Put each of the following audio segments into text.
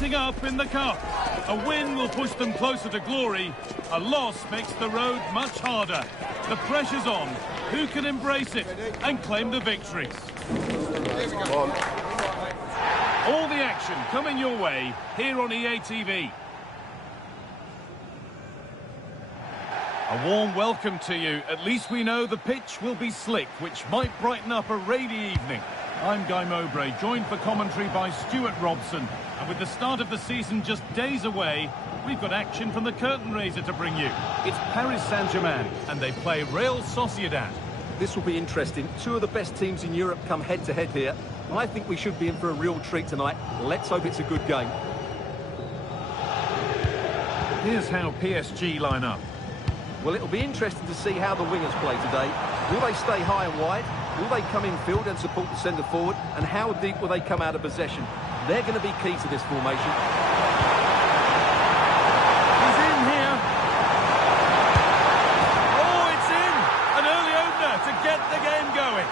heating up in the cup. A win will push them closer to glory. A loss makes the road much harder. The pressure's on. Who can embrace it and claim the victories? All the action coming your way here on EA TV. A warm welcome to you. At least we know the pitch will be slick, which might brighten up a rainy evening. I'm Guy Mowbray, joined for commentary by Stuart Robson. And with the start of the season just days away, we've got action from the curtain raiser to bring you. It's Paris Saint-Germain, and they play Real Sociedad. This will be interesting. Two of the best teams in Europe come head-to-head here. I think we should be in for a real treat tonight. Let's hope it's a good game. Here's how PSG line up. Well, it'll be interesting to see how the wingers play today. Will they stay high and wide? Will they come in field and support the centre forward? And how deep will they come out of possession? They're going to be key to this formation. He's in here. Oh, it's in! An early opener to get the game going.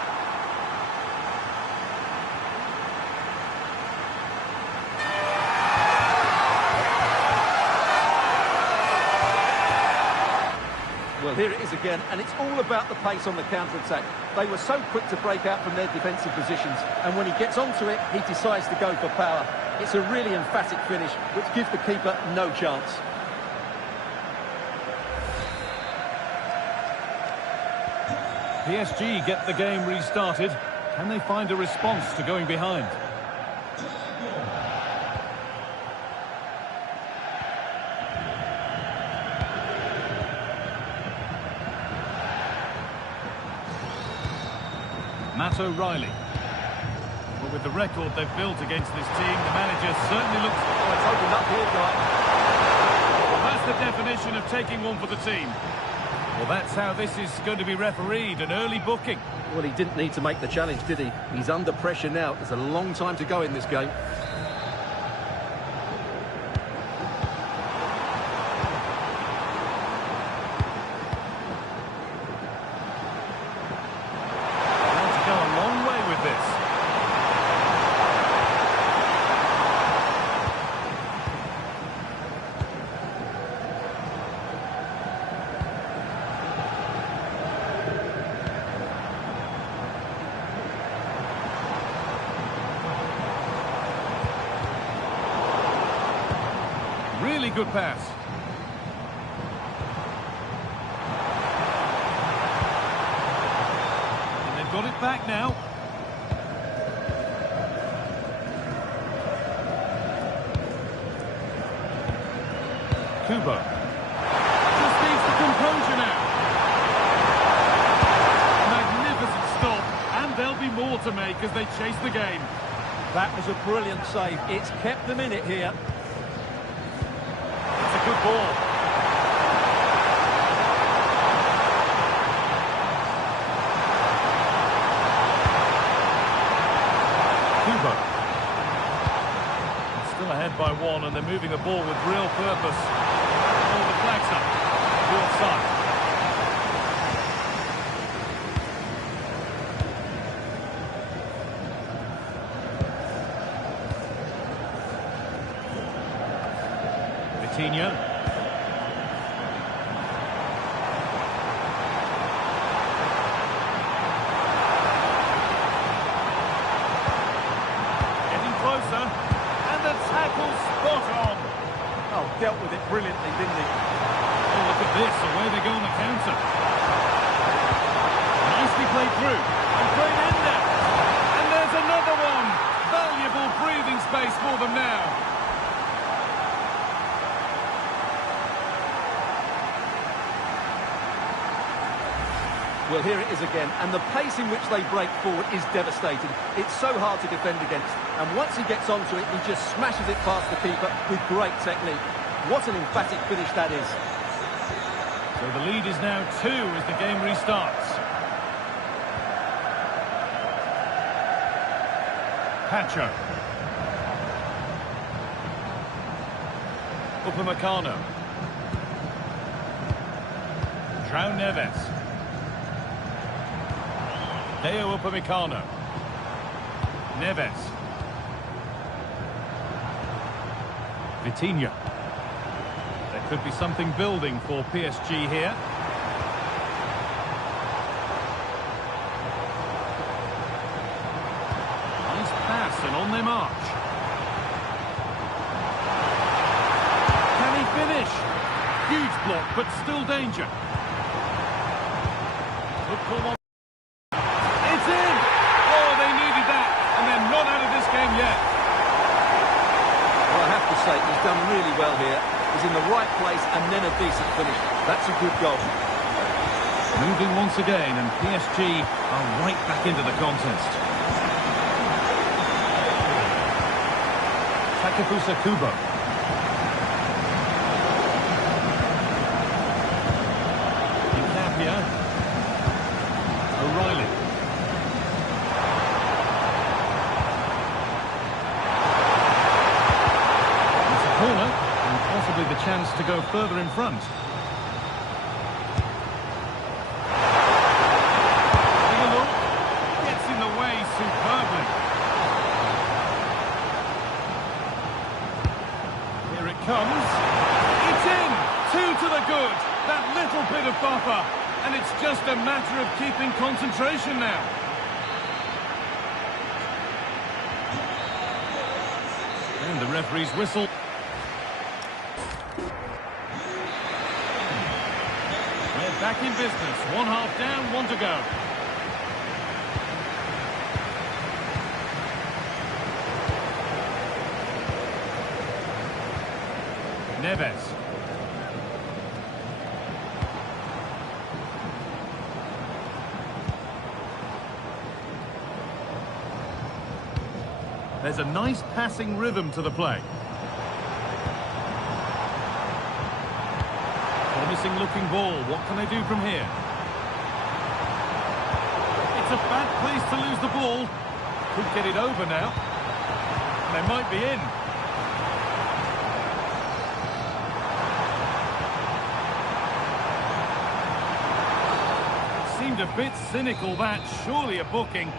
Well, here it is again, and it's all about the pace on the counter-attack. They were so quick to break out from their defensive positions, and when he gets onto it, he decides to go for power. It's a really emphatic finish, which gives the keeper no chance. PSG get the game restarted. Can they find a response to going behind? Matt O'Reilly. Well, with the record they've built against this team, the manager certainly looks... Oh, it's opened up here, Guy. Well, that's the definition of taking one for the team. Well, that's how this is going to be refereed, an early booking. Well, he didn't need to make the challenge, did he? He's under pressure now. There's a long time to go in this game. Really good pass. And they've got it back now. Kubo. Just needs the composure now. Magnificent stop. And there'll be more to make as they chase the game. That was a brilliant save. It's kept them in it here. Good ball. Kubo. Still ahead by one, and they're moving the ball with real purpose. Oh, the flag's up. The offside. Coutinho. Getting closer, and the tackle spot on. Oh, dealt with it brilliantly, didn't he? Oh, look at this, away they go on the counter. Nicely played through, and great end there. And there's another one. Valuable breathing space for them now. Well, here it is again, and the pace in which they break forward is devastating. It's so hard to defend against, and once he gets onto it, he just smashes it past the keeper with great technique. What an emphatic finish that is. So the lead is now 2 as the game restarts. Pacho. Upamecano. João Neves. Deo Upamecano. Neves. Vitinha. There could be something building for PSG here. Nice pass and on their march. Can he finish? Huge block, but still danger. Good ball on. It's in! Oh, they needed that, and they're not out of this game yet. Well, I have to say, he's done really well here. He's in the right place and then a decent finish. That's a good goal. Moving once again, and PSG are right back into the contest. Takefusa Kubo. Incapia. O'Reilly. It's a corner, and possibly the chance to go further in front. Having a look. Gets in the way superbly. Here it comes. It's in! 2 to the good. That little bit of buffer. And it's just a matter of keeping concentration now. And the referee's whistle. We're back in business. 1 half down, 1 to go. Neves. There's a nice passing rhythm to the play. Promising looking ball. What can they do from here? It's a bad place to lose the ball. Could get it over now. They might be in. Seemed a bit cynical, that. Surely a booking.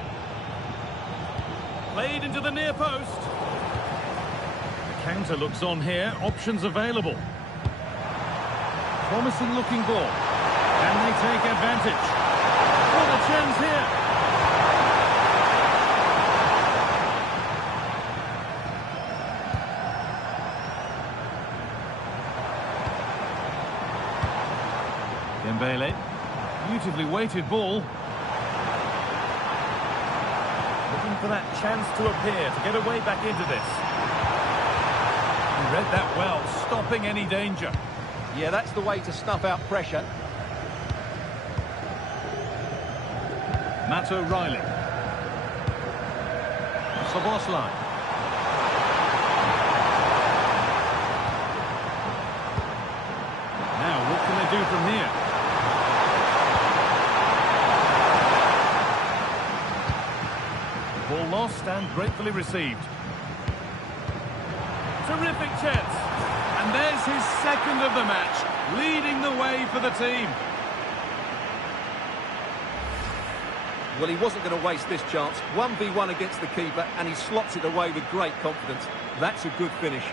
Played into the near post. The counter looks on here. Options available. Promising looking ball. Can they take advantage? What a chance here. Dembele. Beautifully weighted ball. Looking for that chance to appear, to get away back into this. He read that well, stopping any danger. Yeah, that's the way to snuff out pressure. Matt O'Reilly. SZOBOSZLAI. Now, what can they do from here? Ball lost and gratefully received. Terrific chance. And there's his second of the match, leading the way for the team. Well, he wasn't going to waste this chance. 1v1 against the keeper, and he slots it away with great confidence. That's a good finish.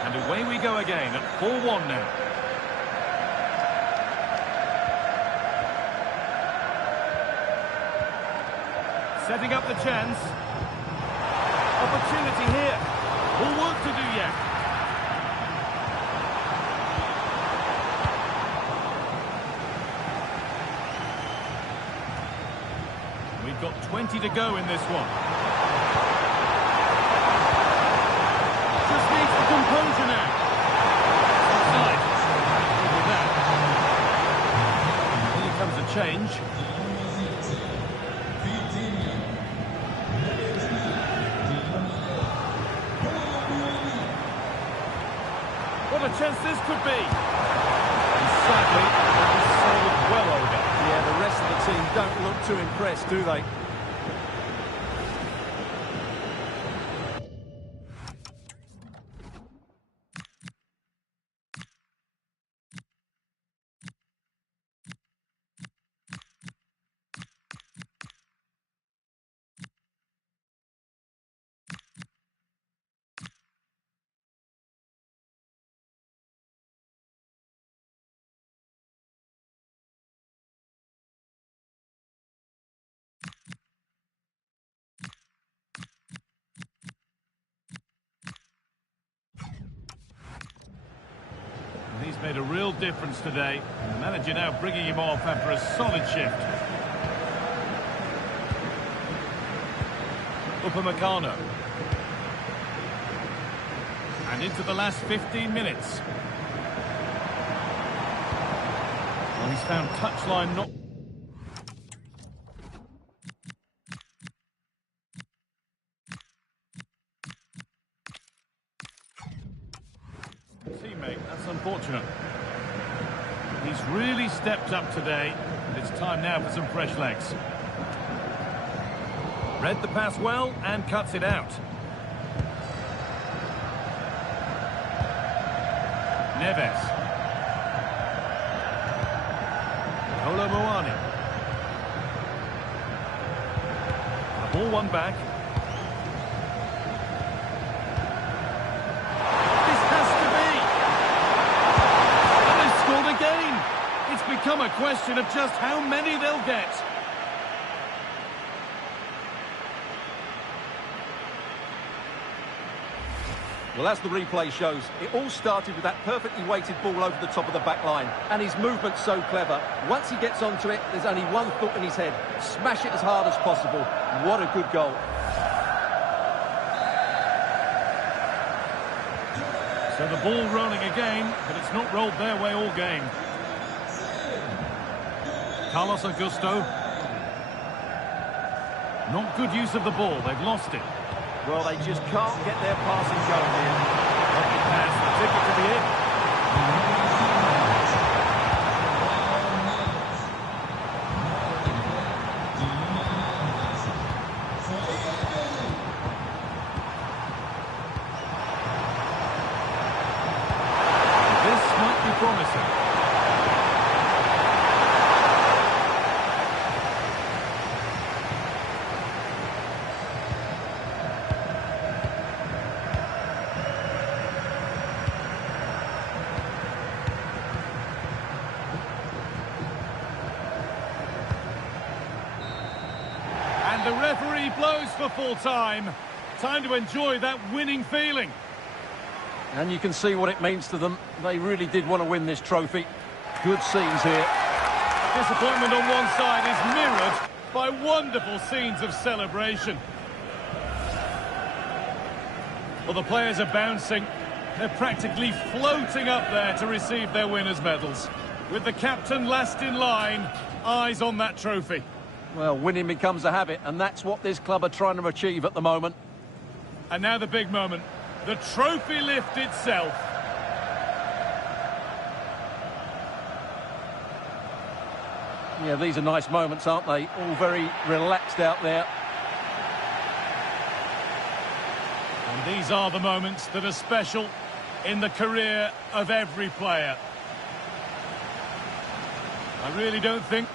And away we go again at 4-1 now. Setting up the chance. Opportunity here. More work to do yet. We They've got 20 to go in this one. Just needs the composure now. Offside. Good with that. Here comes a change. What a chance this could be. And sadly, that was sailed well over. Yeah, the rest of the team don't look too impressed, do they? And he's made a real difference today. The manager now bringing him off after a solid shift. Upamecano. And into the last 15 minutes. Well, he's found touchline not... Teammate, that's unfortunate. He's really stepped up today, and it's time now for some fresh legs. Read the pass well and cuts it out. Neves. Kolo Muani. The ball won back. This has to be. And they've scored again. It's become a question of just how many they'll get. Well, as the replay shows, it all started with that perfectly weighted ball over the top of the back line. And his movement's so clever. Once he gets onto it, there's only one thought in his head. Smash it as hard as possible. What a good goal. So the ball rolling again, but it's not rolled their way all game. Carlos Augusto. Not good use of the ball, they've lost it. Well, they just can't get their passing going here. Lovely pass, the ticket to the in. This might be promising. And the referee blows for full time. Time to enjoy that winning feeling. And you can see what it means to them. They really did want to win this trophy. Good scenes here. Disappointment on one side is mirrored by wonderful scenes of celebration. Well, the players are bouncing. They're practically floating up there to receive their winners' medals. With the captain last in line, eyes on that trophy. Well, winning becomes a habit, and that's what this club are trying to achieve at the moment. And now the big moment, the trophy lift itself. Yeah, these are nice moments, aren't they? All very relaxed out there. And these are the moments that are special in the career of every player. I really don't think...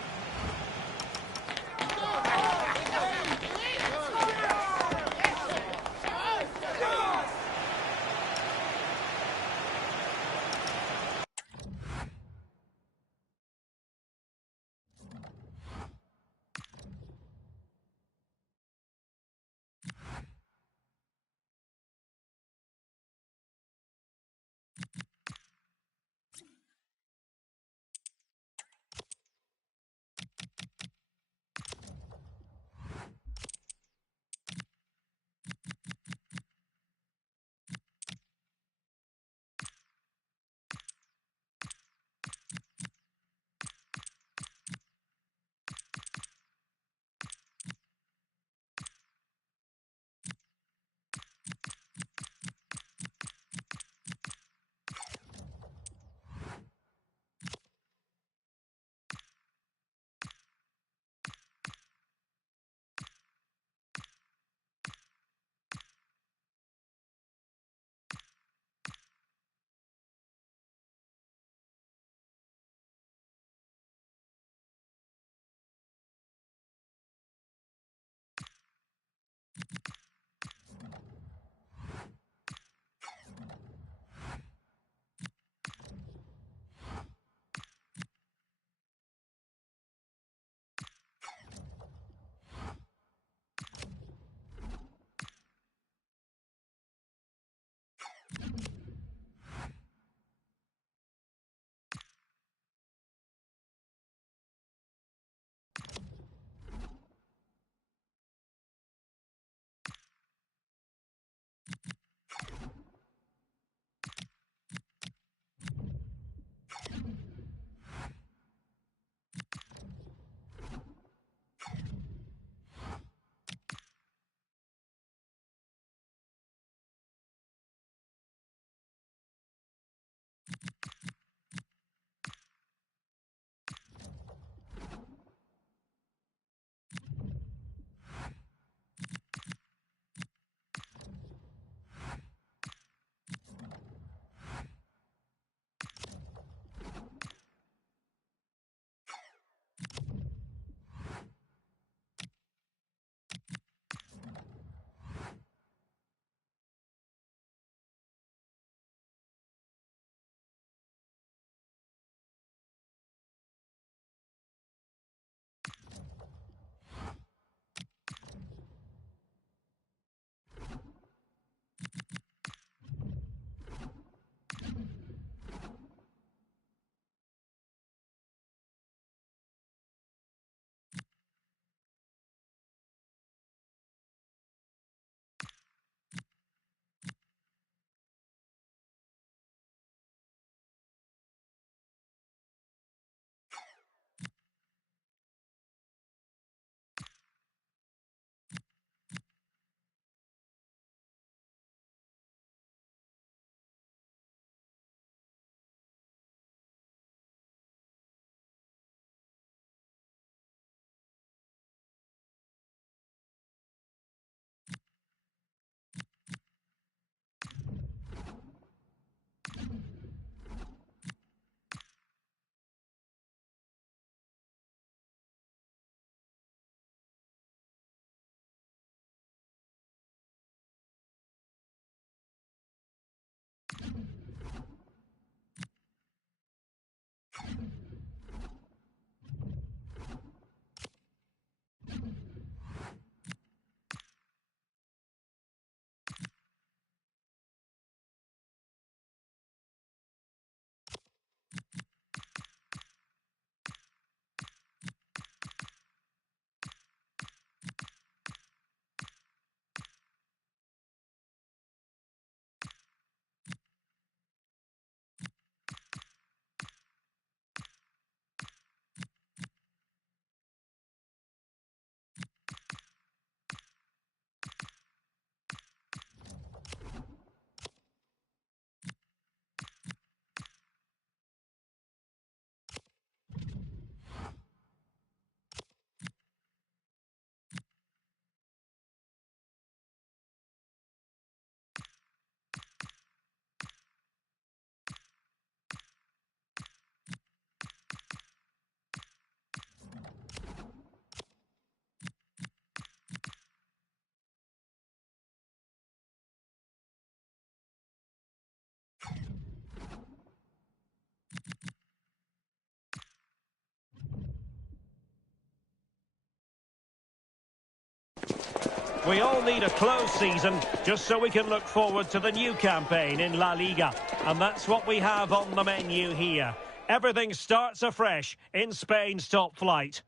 We all need a close season just so we can look forward to the new campaign in La Liga. And that's what we have on the menu here. Everything starts afresh in Spain's top flight.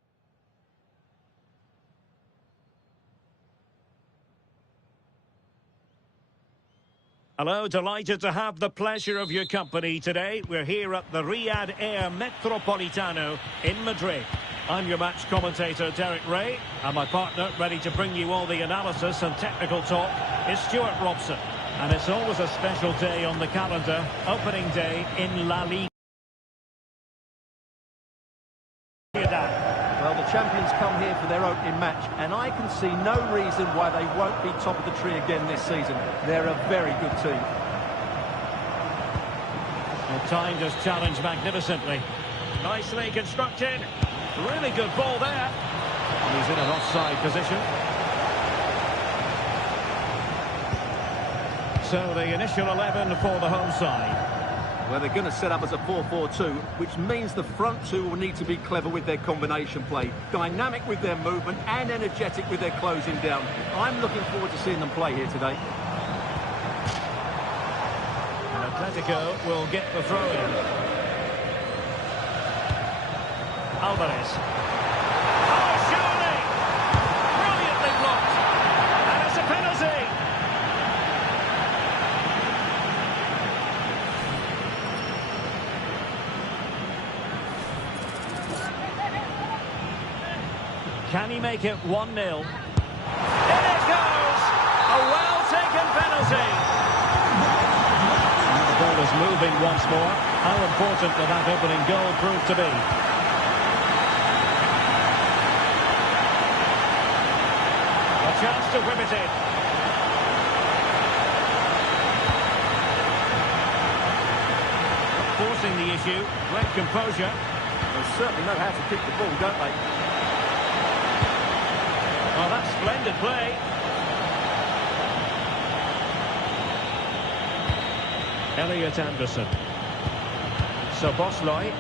Hello, delighted to have the pleasure of your company today. We're here at the Riyadh Air Metropolitano in Madrid. I'm your match commentator, Derek Ray, and my partner, ready to bring you all the analysis and technical talk, is Stuart Robson. And it's always a special day on the calendar, opening day in La Liga. Well, the champions come here for their opening match, and I can see no reason why they won't be top of the tree again this season. They're a very good team. Well, timed his challenge magnificently. Nicely constructed. Really good ball there. And he's in an offside position. So the initial 11 for the home side. Well, they're going to set up as a 4-4-2, which means the front two will need to be clever with their combination play, dynamic with their movement and energetic with their closing down. I'm looking forward to seeing them play here today. And Atletico will get the throw in. Alvarez. Oh, surely! Brilliantly blocked. And it's a penalty. Can he make it 1-0? In it goes! A well-taken penalty. And the ball is moving once more. How important will that opening goal prove to be? A chance to whip it in. Forcing the issue. Great composure. They certainly know how to kick the ball, don't they? Oh, that's splendid play. Elliot Anderson. SZOBOSZLAI.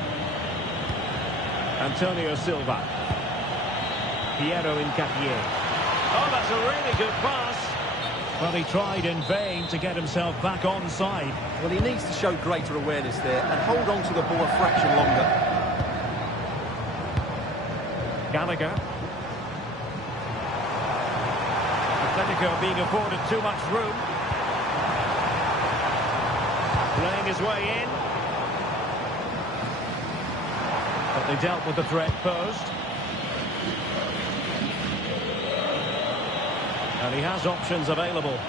Antonio Silva. Piero Incapié. Oh, that's a really good pass. Well, he tried in vain to get himself back onside. Well, he needs to show greater awareness there and hold on to the ball a fraction longer. Gallagher. Atletico being afforded too much room. Playing his way in. But they dealt with the threat posed. And he has options available.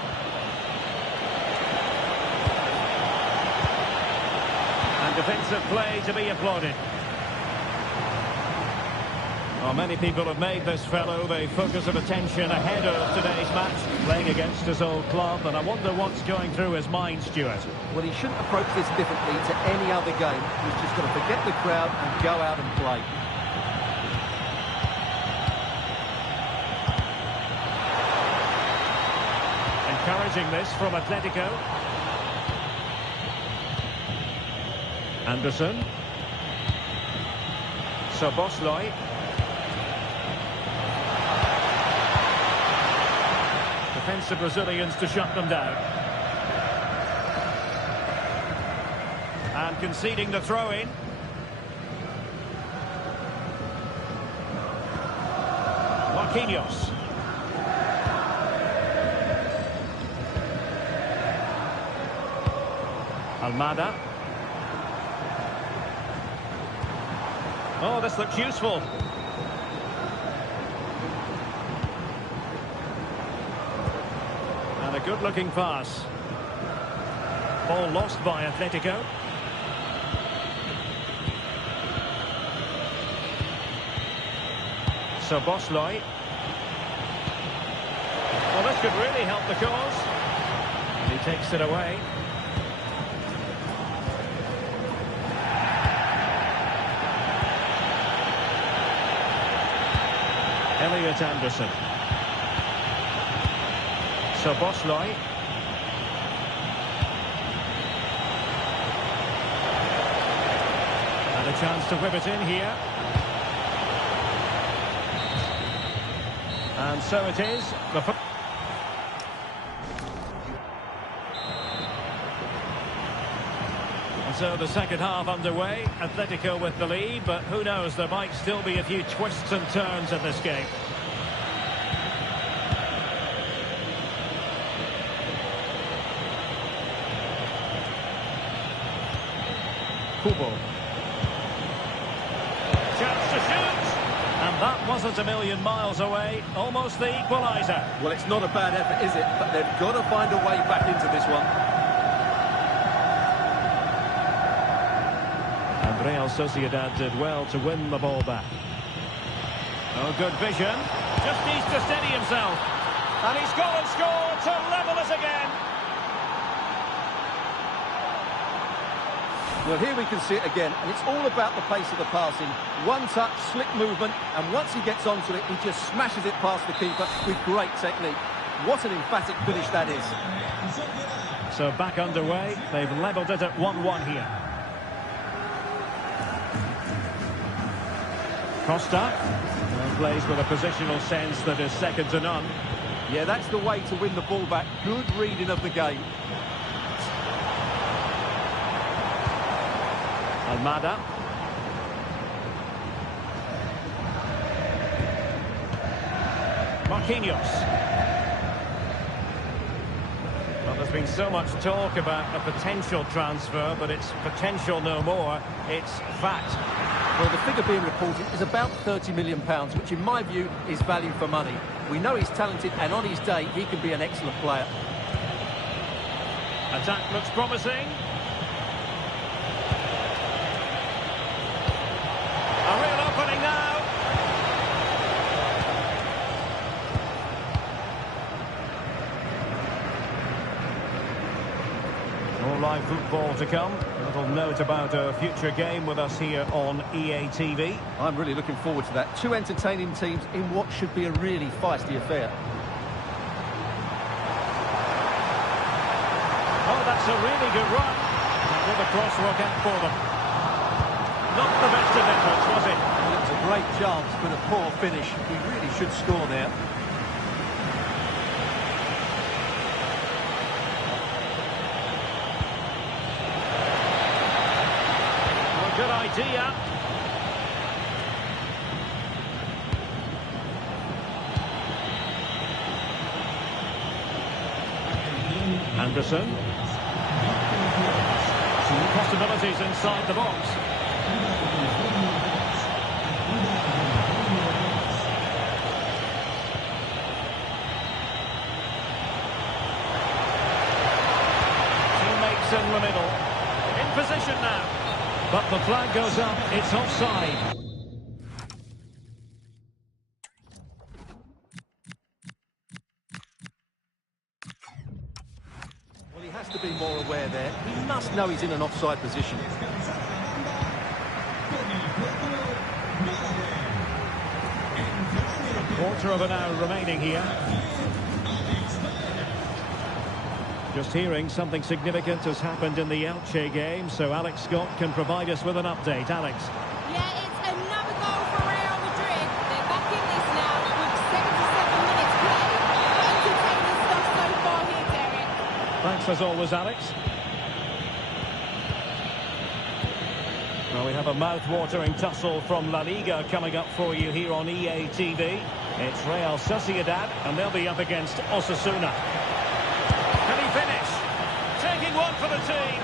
And defensive play to be applauded. Well, many people have made this fellow the focus of attention ahead of today's match, playing against his old club, and I wonder what's going through his mind, Stuart. Well, he shouldn't approach this differently to any other game. He's just got to forget the crowd and go out and play. Encouraging this from Atletico. Anderson. SZOBOSZLAI. Defensive Brazilians to shut them down. And conceding the throw-in. Marquinhos. Almada. Oh, this looks useful. And a good-looking pass. Ball lost by Atletico. SZOBOSZLAI. Well, this could really help the cause. And he takes it away. Elliot Anderson. SZOBOSZLAI. And a chance to whip it in here. And so it is. so the second half underway. Atletico with the lead, but who knows, there might still be a few twists and turns in this game. Kubo. Chance to shoot! And that wasn't a million miles away, almost the equaliser. Well, it's not a bad effort, is it? But they've got to find a way back into this one. And Real Sociedad did well to win the ball back. Oh, good vision. Just needs to steady himself. And he's gone and scored to level us again. Well, here we can see it again, and it's all about the pace of the passing. One touch, slick movement, and once he gets onto it, he just smashes it past the keeper with great technique. What an emphatic finish that is. So back underway, they've levelled it at 1-1 here. Costa plays with a positional sense that is second to none. Yeah, that's the way to win the ball back. Good reading of the game. Almada. Marquinhos. Well, there's been so much talk about a potential transfer, but it's potential no more. It's fact. Well, the figure being reported is about £30 million, which in my view is value for money. We know he's talented, and on his day, he can be an excellent player. Attack looks promising. A real opening now. More live football to come. A little note about a future game with us here on EA TV. I'm really looking forward to that. Two entertaining teams in what should be a really feisty affair. Oh, that's a really good run. Will the cross work out for them? Not the best of efforts, was it? Well, it was a great chance, but a poor finish. We really should score there. Well, good idea. Anderson. Possibilities inside the box. Teammates in the middle. In position now. But the flag goes up. It's offside. Well, he has to be more aware there. He must know he's in an offside position. Quarter of an hour remaining here. Just hearing something significant has happened in the Elche game, so Alex Scott can provide us with an update. Alex. Yeah, it's another goal for Real Madrid. They're back in this now with 77 minutes played. Entertaining stuff so far here, Derek. Thanks as always, Alex. Well, we have a mouth-watering tussle from Laliga coming up for you here on EA TV. It's Real Sociedad, and they'll be up against Osasuna. Can he finish? Taking one for the team.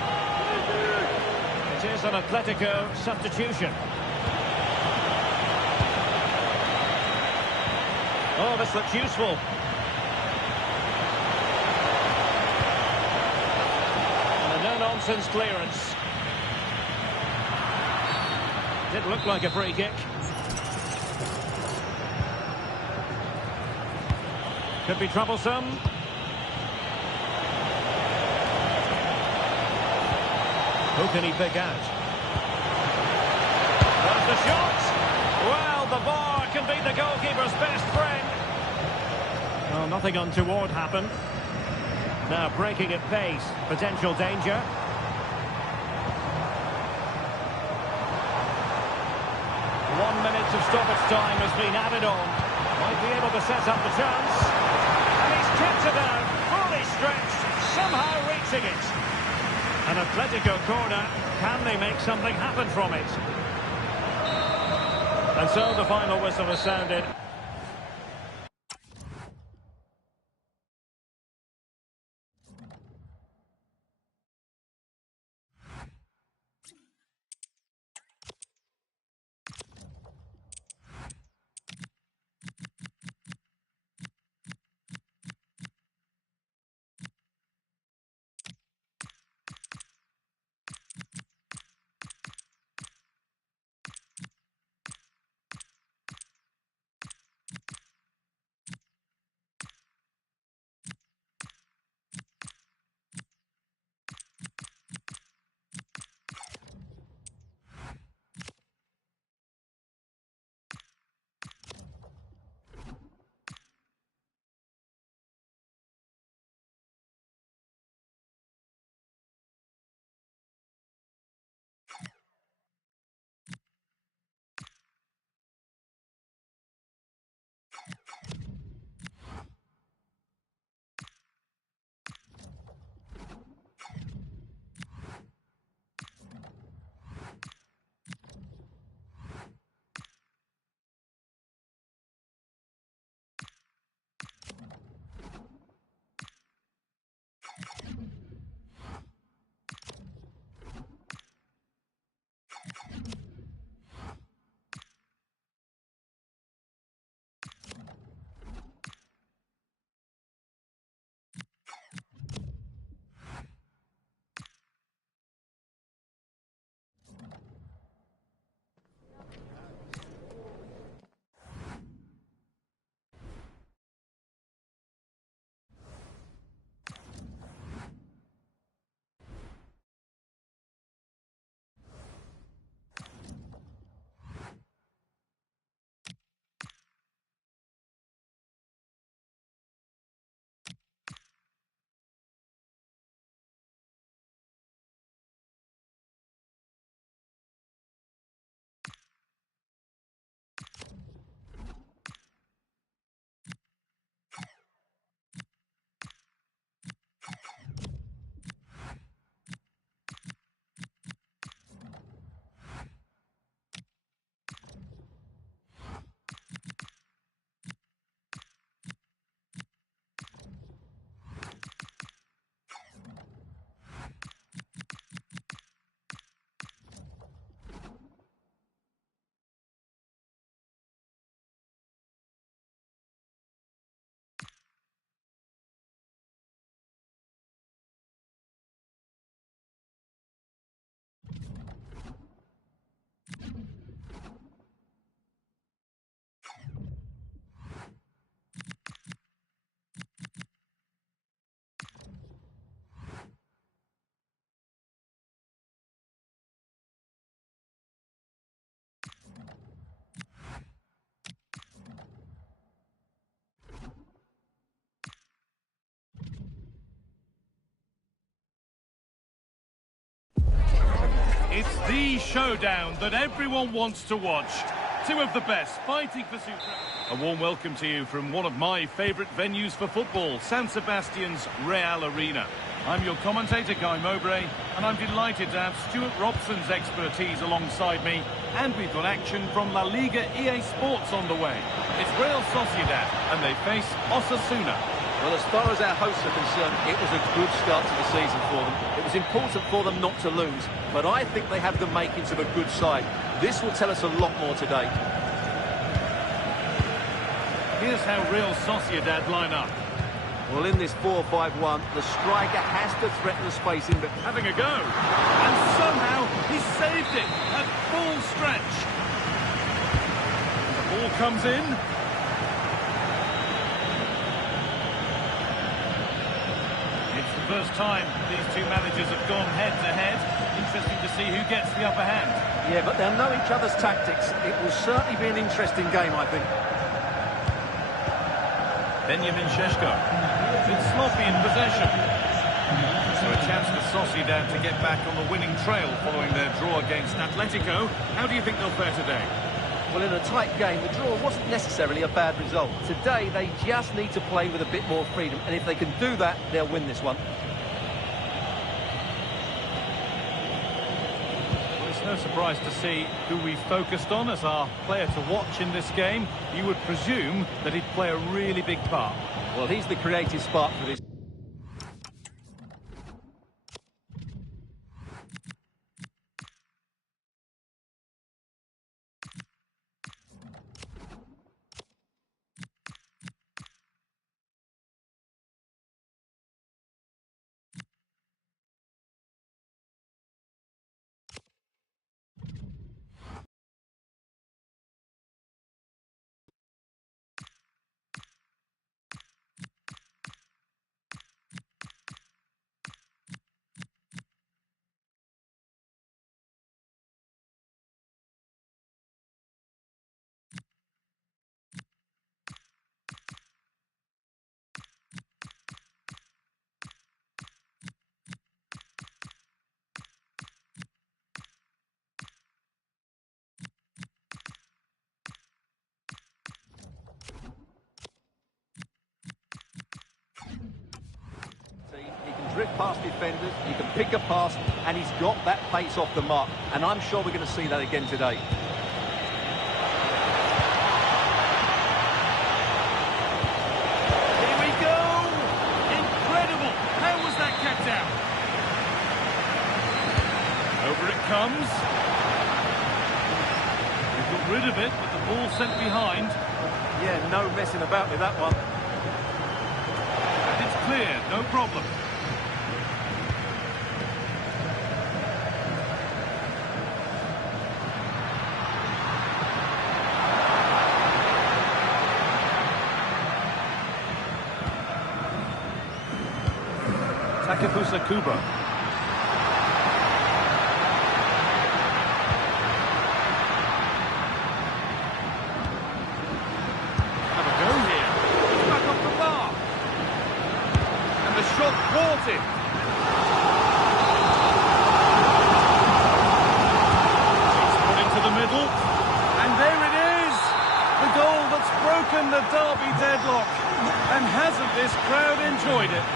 It is an Atletico substitution. Oh, this looks useful. And a no-nonsense clearance. Did look like a free kick. Could be troublesome. Who can he pick out? There's the shot. Well, the bar can be the goalkeeper's best friend. Well, nothing untoward happened. Now breaking at pace. Potential danger. One minute of stoppage time has been added on. Might be able to set up the chance. And he's kept it down, fully stretched, somehow reaching it. An Atletico corner. Can they make something happen from it? And so the final whistle has sounded. It's the showdown that everyone wants to watch. Two of the best fighting for Super. A warm welcome to you from one of my favourite venues for football, San Sebastian's Real Arena. I'm your commentator, Guy Mowbray, and I'm delighted to have Stuart Robson's expertise alongside me. And we've got action from Laliga EA Sports on the way. It's Real Sociedad, and they face Osasuna. Well, as far as our hosts are concerned, it was a good start to the season for them. It was important for them not to lose, but I think they have the makings of a good side. This will tell us a lot more today. Here's how Real Sociedad line up. Well, in this 4-5-1, the striker has to threaten the spacing, but Having a go. And somehow he saved it at full stretch. The ball comes in. It's the first time these two managers have gone head-to-head. Interesting to see who gets the upper hand. yeah, but they'll know each other's tactics. It will certainly be an interesting game, I think. Benjamin Šeško. Been sloppy in possession. So a chance for Sociedad to get back on the winning trail following their draw against Atletico. How do you think they'll fare today? Well, in a tight game, the draw wasn't necessarily a bad result. Today, they just need to play with a bit more freedom, and if they can do that, they'll win this one. No surprise to see who we focused on as our player to watch in this game. You would presume that he'd play a really big part. Well, he's the creative spark for this. He can drift past defenders, he can pick a pass, and he's got that pace off the mark. And I'm sure we're going to see that again today. Here we go! Incredible! How was that kept out? Over it comes. He got rid of it, but the ball sent behind. Yeah, no messing about with that one. And it's clear, no problem. Takefusa Kubo. Have a go here. He's back off the bar. And the shot thwarted. It's put into the middle. And there it is. The goal that's broken the derby deadlock. And hasn't this crowd enjoyed it?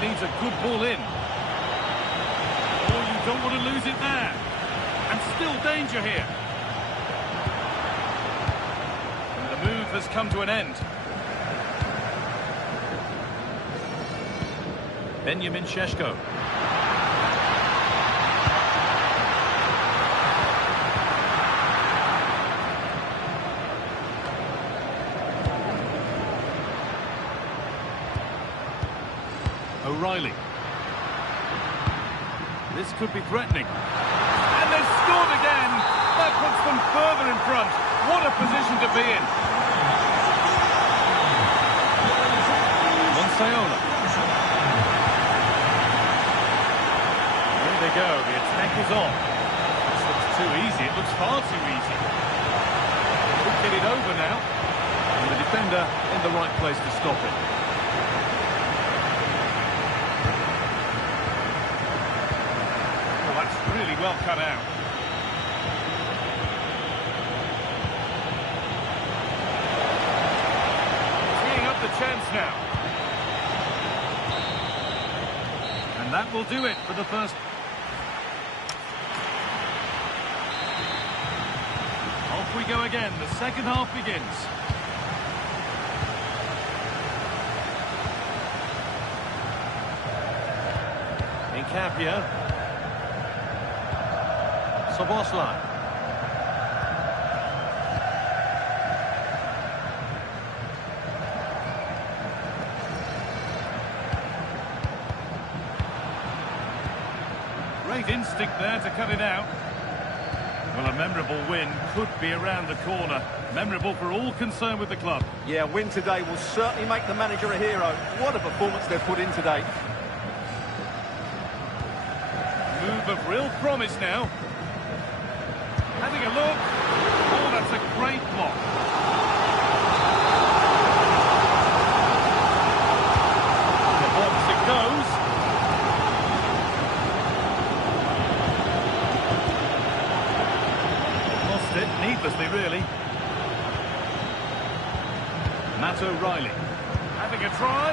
Needs a good ball in. Oh, you don't want to lose it there. And still danger here. And the move has come to an end. Benjamin Šeško. O'Reilly. This could be threatening. And they've scored again! That puts them further in front. What a position to be in. Monsayola. There they go, the attack is on. This looks too easy, it looks far too easy. Could get it over now. And the defender in the right place to stop it. Really well cut out. Teeing up the chance now. And that will do it for the first. Off we go again. The second half begins. Incapia. SZOBOSZLAI. Great instinct there to cut it out. Well, a memorable win could be around the corner. Memorable for all concerned with the club. Yeah, a win today will certainly make the manager a hero. What a performance they've put in today. Move of real promise now. Having a look. Oh, that's a great block. Matt O'Reilly. Having a try.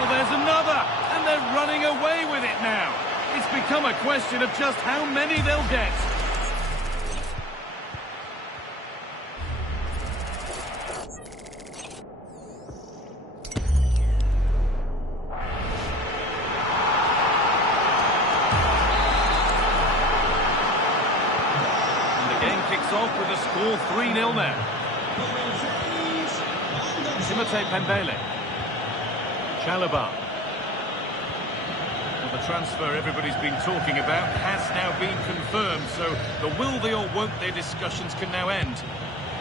Well, there's another. And they're running away with it now. It's become a question of just how many they'll get. Kicks off with a score 3-0 now. Timotei Pembele. Chalobah. Well, the transfer everybody's been talking about has now been confirmed, so the will they or won't they discussions can now end.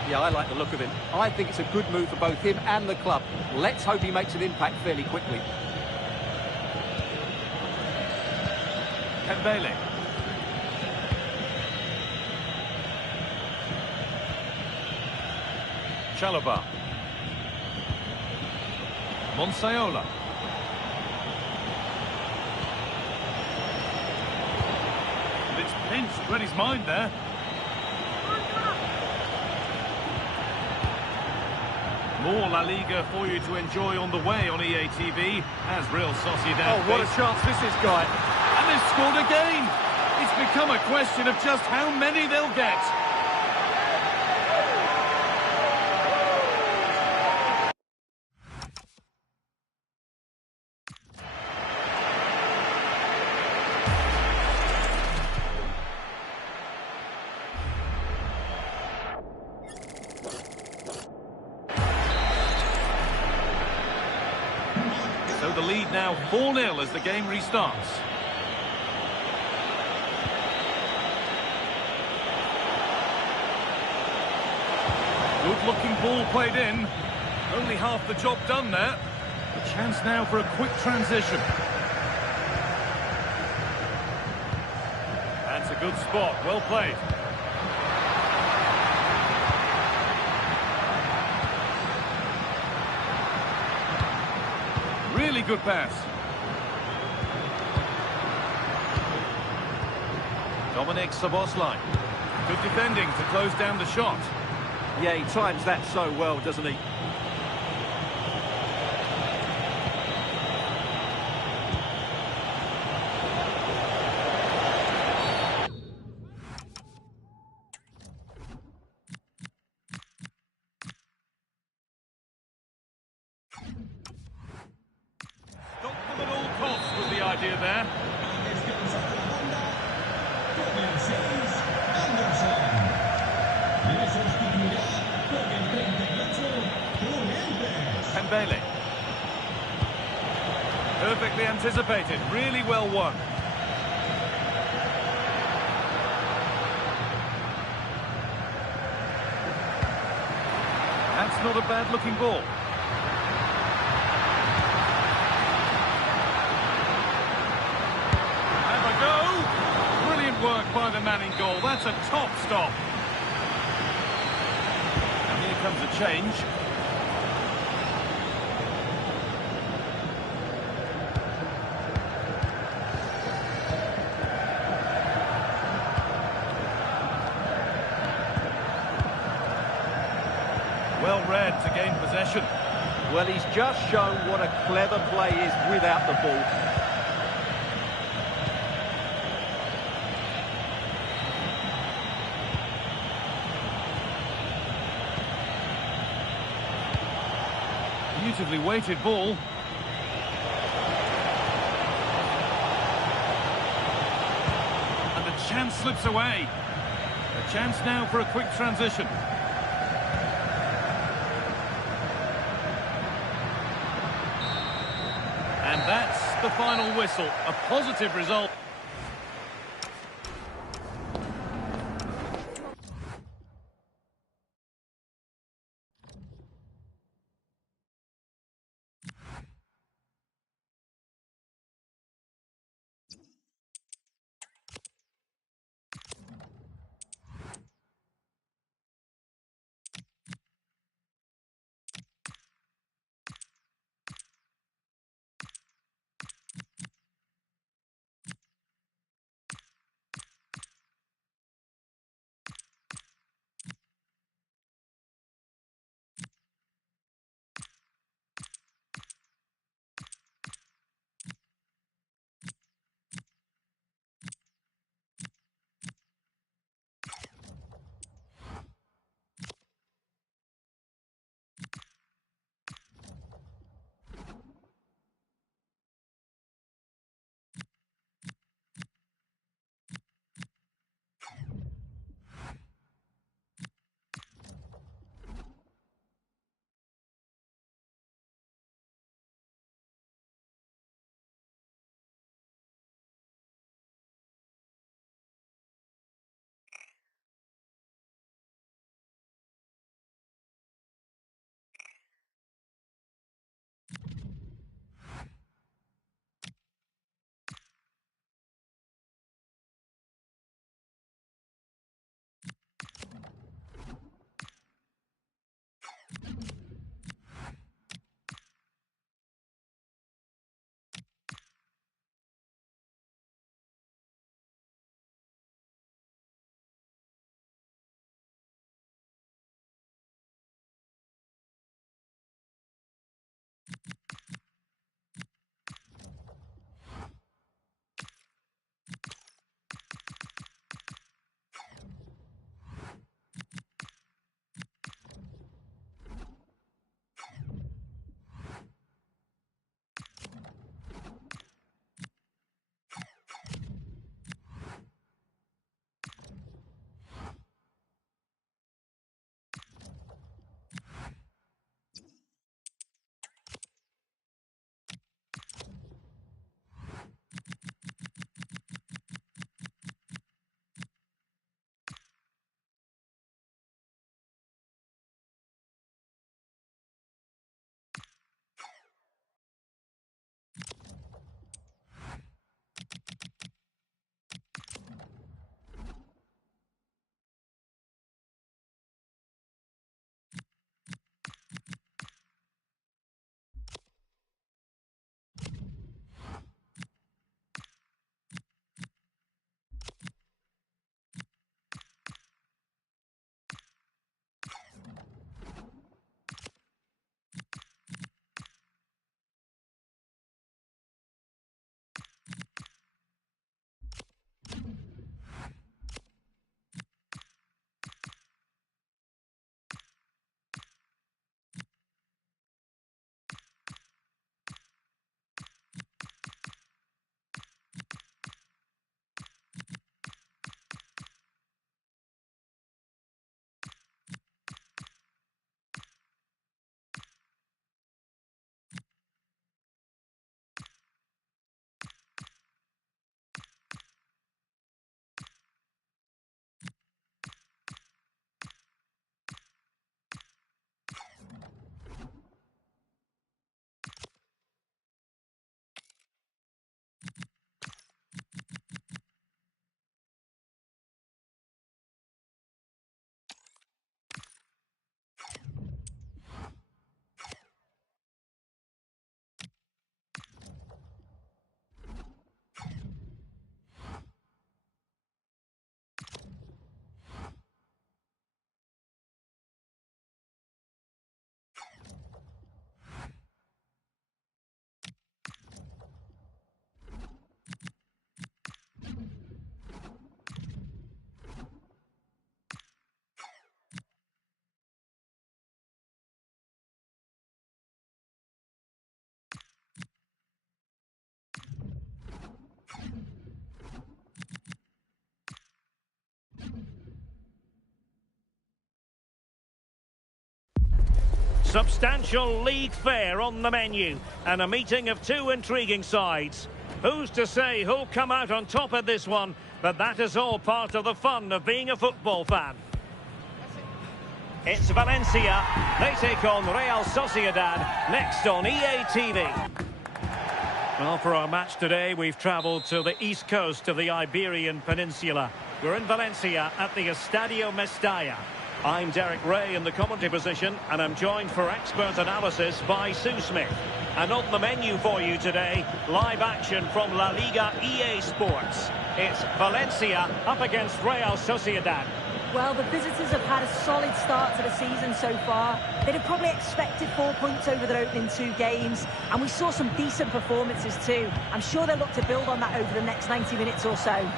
Yeah, I like the look of him. I think it's a good move for both him and the club. Let's hope he makes an impact fairly quickly. Pembele. Chalobah. Monsayola. But it's pinched, read his mind there. More La Liga for you to enjoy on the way on EA TV as Real Sociedad. Oh, what a chance this is, Guy. And they've scored again. It's become a question of just how many they'll get. So the lead now 4-0 as the game restarts. Good-looking ball played in. Only half the job done there. A chance now for a quick transition. That's a good spot. Well played. Really good pass. SZOBOSZLAI. Good defending to close down the shot. Yeah, he times that so well, doesn't he? Stop them at all costs was the idea there. Pembele. Perfectly anticipated, really well won. That's not a bad looking ball. Have a go. Brilliant work by the man in goal. That's a top stop. And here comes a change. Well read to gain possession. Well, he's just shown what a clever play is without the ball. Beautifully weighted ball. And the chance slips away. A chance now for a quick transition. And that's the final whistle. A positive result. Substantial league fare on the menu and a meeting of two intriguing sides. Who's to say who'll come out on top of this one? But that is all part of the fun of being a football fan. It's Valencia. They take on Real Sociedad next on EA TV. Well, for our match today, we've travelled to the east coast of the Iberian Peninsula. We're in Valencia at the Estadio Mestalla. I'm Derek Ray in the commentary position, and I'm joined for expert analysis by Sue Smith. And on the menu for you today, live action from Laliga EA Sports. It's Valencia up against Real Sociedad. Well, the visitors have had a solid start to the season so far. They'd have probably expected 4 points over their opening 2 games, and we saw some decent performances too. I'm sure they'll look to build on that over the next 90 minutes or so.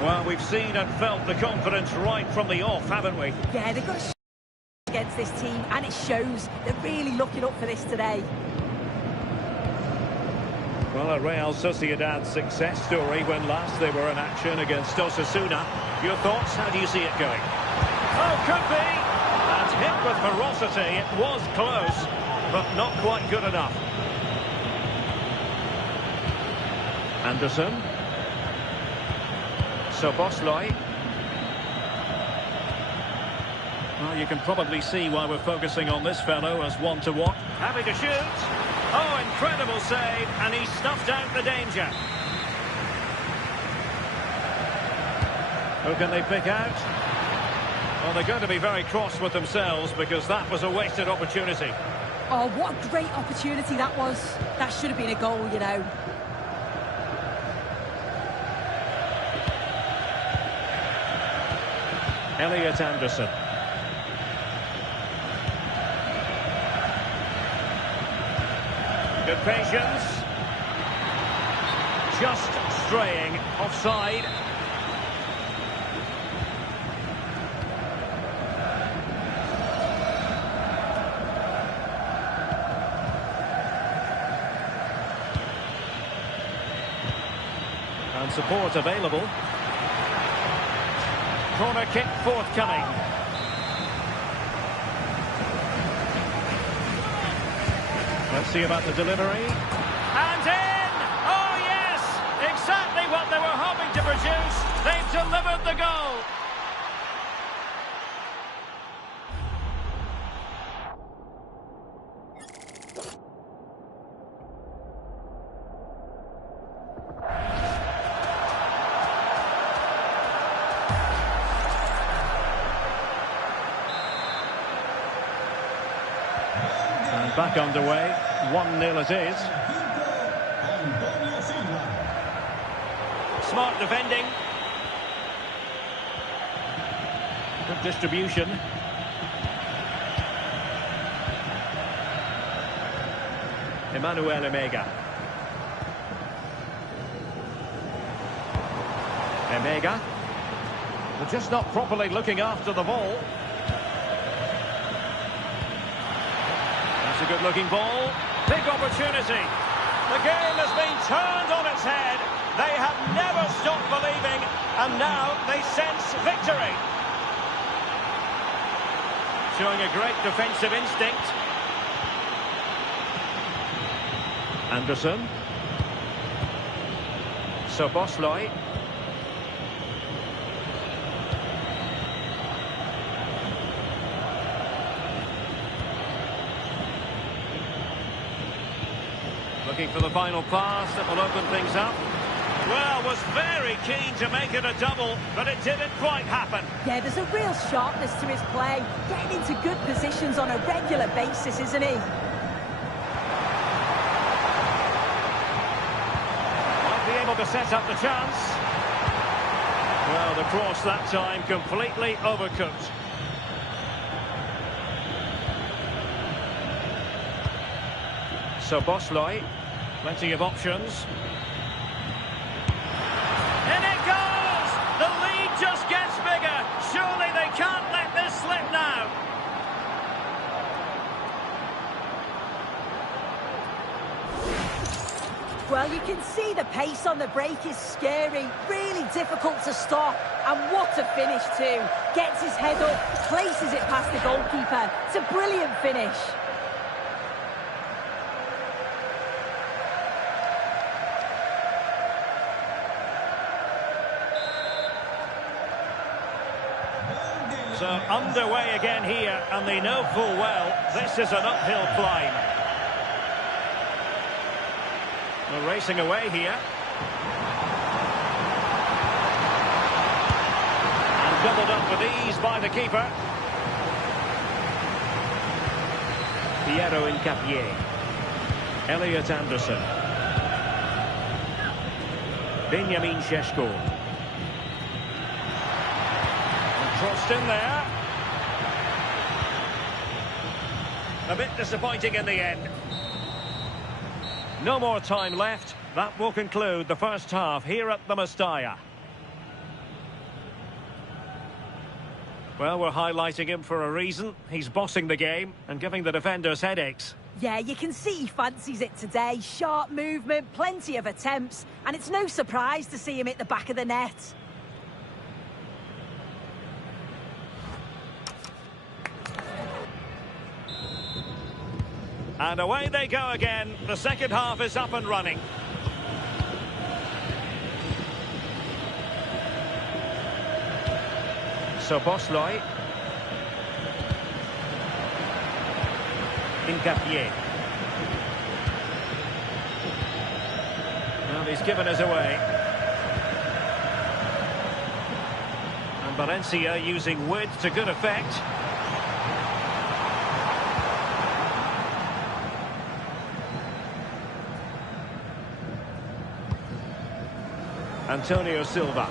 Well, we've seen and felt the confidence right from the off, haven't we? Yeah, they've got a against this team, and it shows. They're really looking up for this today. Well, a Real Sociedad success story when last they were in action against Osasuna. Your thoughts? How do you see it going? Oh, could be! And hit with ferocity. It was close, but not quite good enough. Anderson. SZOBOSZLAI. Well, you can probably see why we're focusing on this fellow as one to watch. Happy to shoot. Oh, incredible save, and he snuffed out the danger. Who can they pick out? Well, they're going to be very cross with themselves because that was a wasted opportunity. Oh, what a great opportunity that was. That should have been a goal, you know. Elliot Anderson. Good patience. Just straying offside. And support available. Corner kick forthcoming. Let's see about the delivery. And in! Oh, yes! Exactly what they were hoping to produce. They've delivered the goal. And back underway. 1-0 it is. Smart defending. Good distribution. Emmanuel Emega. Emega. They're just not properly looking after the ball. That's a good-looking ball. Big opportunity. The game has been turned on its head. They have never stopped believing, and now they sense victory. Showing a great defensive instinct. Anderson. SZOBOSZLAI. Looking for the final pass that will open things up. Well, was very keen to make it a double, but it didn't quite happen. Yeah, there's a real sharpness to his play. Getting into good positions on a regular basis, isn't he? Might be able to set up the chance. Well, the cross that time completely overcooked. SZOBOSZLAI. Plenty of options. And it goes! The lead just gets bigger. Surely they can't let this slip now. Well, you can see the pace on the break is scary, really difficult to stop. And what a finish too. Gets his head up, places it past the goalkeeper. It's a brilliant finish. So underway again here, and they know full well this is an uphill climb. They're racing away here. And doubled up with ease by the keeper. Piero Incapié. Elliot Anderson. Benjamin Šeško. Crossed in there. A bit disappointing in the end. No more time left. That will conclude the first half here at the Mestalla. Well, we're highlighting him for a reason. He's bossing the game and giving the defenders headaches. Yeah, you can see he fancies it today. Sharp movement, plenty of attempts, and it's no surprise to see him hit the back of the net. And away they go again. The second half is up and running. SZOBOSZLAI. Incapié. Well, he's given us away. And Valencia using width to good effect. Antonio Silva.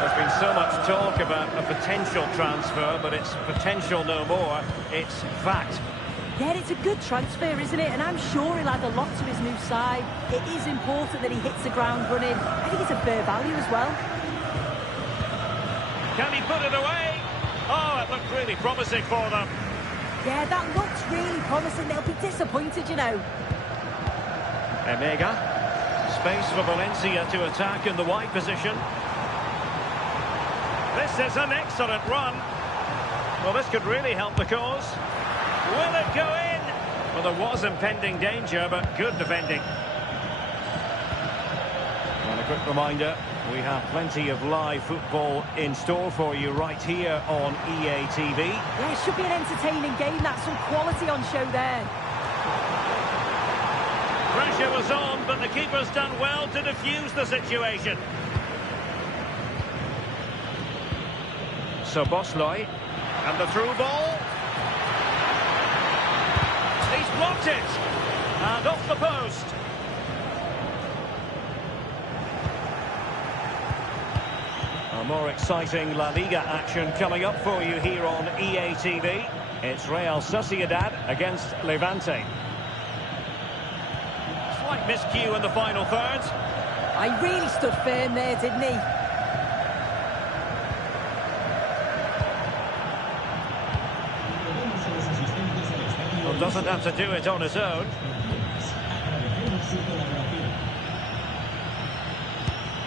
There's been so much talk about a potential transfer, but it's potential no more. It's fact. Yeah, it's a good transfer, isn't it? And I'm sure he'll add a lot to his new side. It is important that he hits the ground running. I think it's a fair value as well. Can he put it away? Oh, it looked really promising for them. Yeah, that looks really promising. They'll be disappointed, you know. Emega. Space for Valencia to attack in the wide position. This is an excellent run. Well, this could really help the cause. Will it go in? Well, there was impending danger, but good defending. And a quick reminder, we have plenty of live football in store for you right here on EA TV. Yeah, it should be an entertaining game. That's some quality on show there. Pressure was on, but the keeper's done well to defuse the situation. SZOBOSZLAI, and the through ball. He's blocked it, and off the post. A more exciting La Liga action coming up for you here on EA TV. It's Real Sociedad against Levante. Slight miscue in the final third. I really stood firm there, didn't he? Well, doesn't have to do it on his own.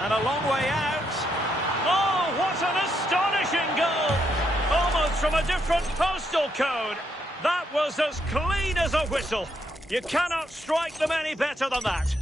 And a long way out. Oh, what an astonishing goal! Almost from a different postal code. That was as clean as a whistle. You cannot strike them any better than that.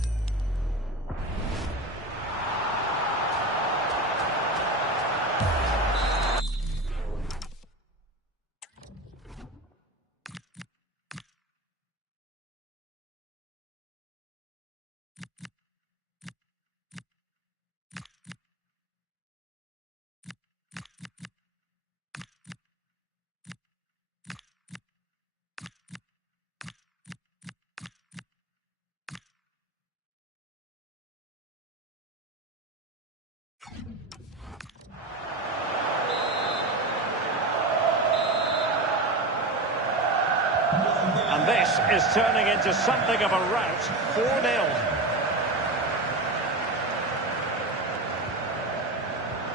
And this is turning into something of a rout. 4-0.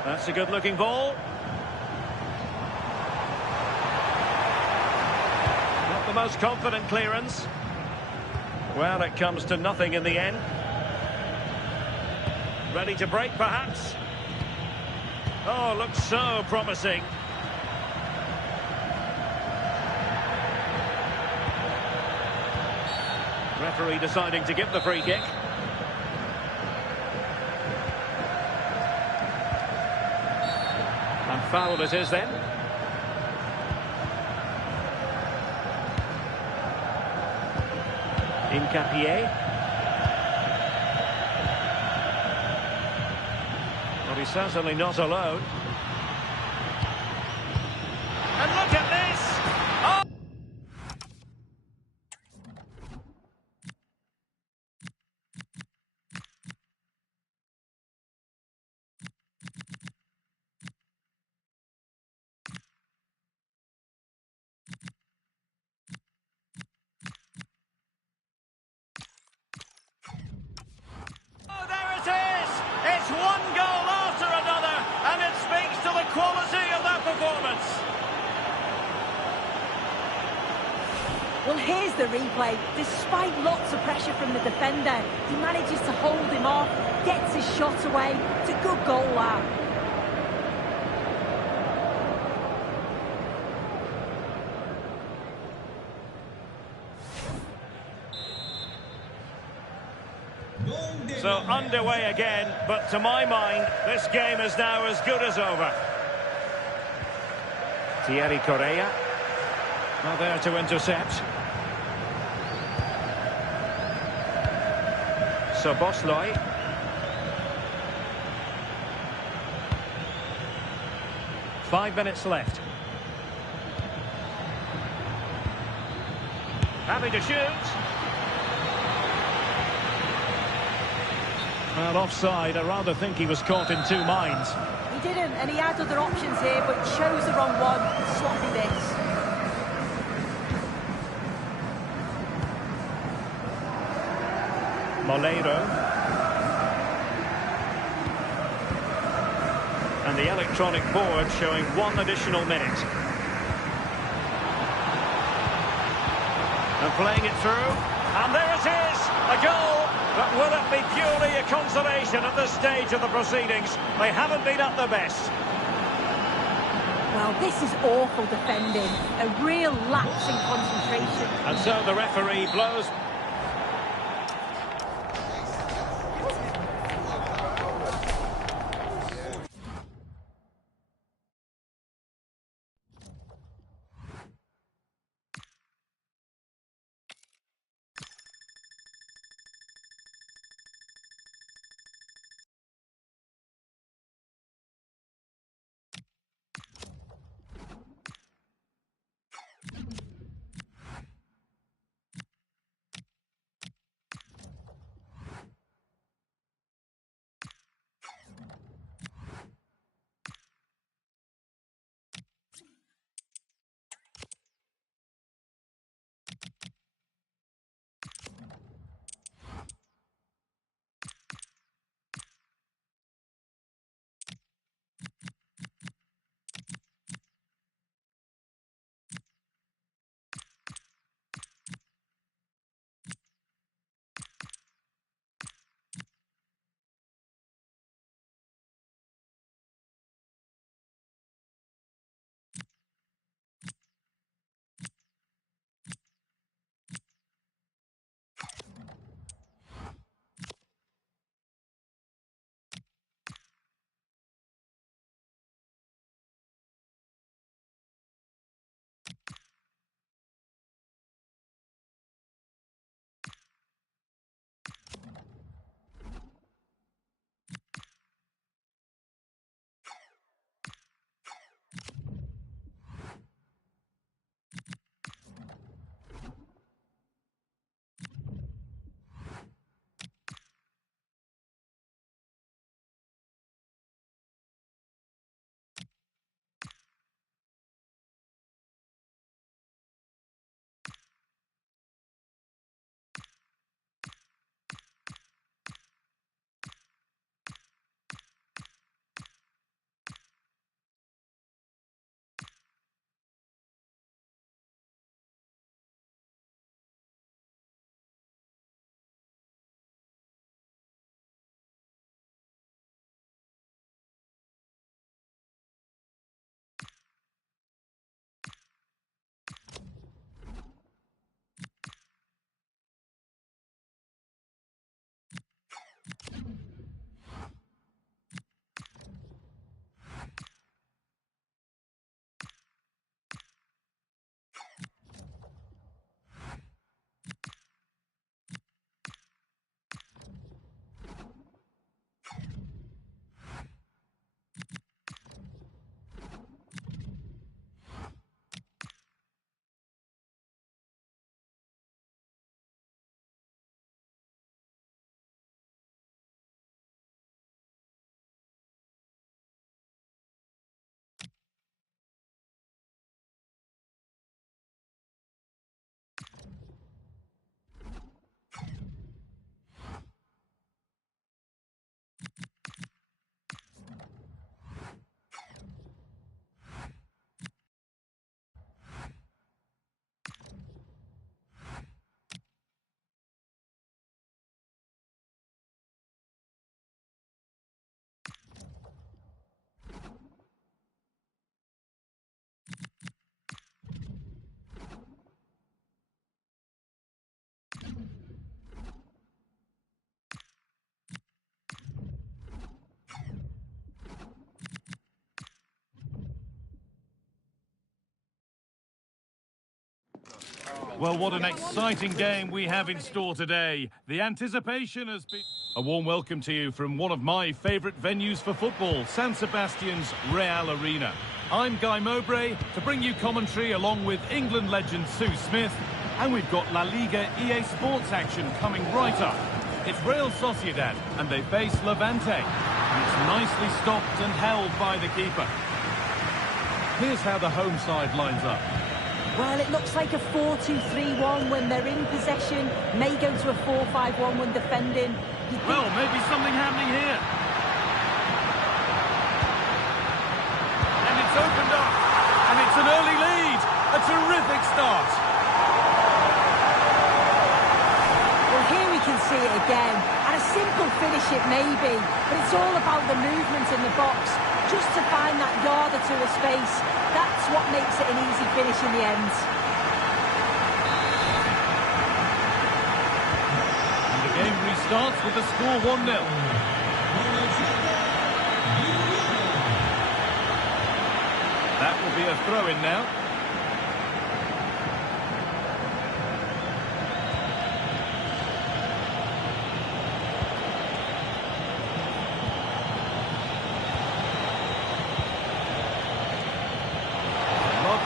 That's a good-looking ball. Not the most confident clearance. Well, it comes to nothing in the end. Ready to break, perhaps? Oh, looks so promising. Referee deciding to give the free kick. And foul it is then. Incapié. Well, he's certainly not alone. And look at this! Oh! Oh, there it is! It's one goal after another, and it speaks to the quality of their performance. Well, here's the replay. Despite lots of pressure from the defender, he manages to hold him off, gets his shot away. It's a good goal, that. So underway again, but to my mind, this game is now as good as over. Thierry Correa. Well, there to intercept. SZOBOSZLAI. Five minutes left. Having to shoot. Well, offside. I rather think he was caught in two minds. He didn't, and he had other options here, but chose the wrong one. Sloppy this. Moleiro. And the electronic board showing one additional minute. And playing it through. And there it is! A goal! But will it be purely a consolation at this stage of the proceedings? They haven't been at their best. Well, this is awful defending. A real lapse in concentration. And so the referee blows. Well, what an exciting game we have in store today. The anticipation has been... A warm welcome to you from one of my favourite venues for football, San Sebastian's Real Arena. I'm Guy Mowbray to bring you commentary along with England legend Sue Smith, and we've got Laliga EA Sports action coming right up. It's Real Sociedad, and they face Levante. And it's nicely stopped and held by the keeper. Here's how the home side lines up. Well, it looks like a 4-2-3-1 when they're in possession. May go to a 4-5-1 when defending. Well, maybe something happening here. And it's opened up. And it's an early lead. A terrific start. Well, here we can see it again. And a simple finish it may be, but it's all about the movement in the box. Just to find that yard or two of space. That's what makes it an easy finish in the end. And the game restarts with the score 1-0. That will be a throw-in now.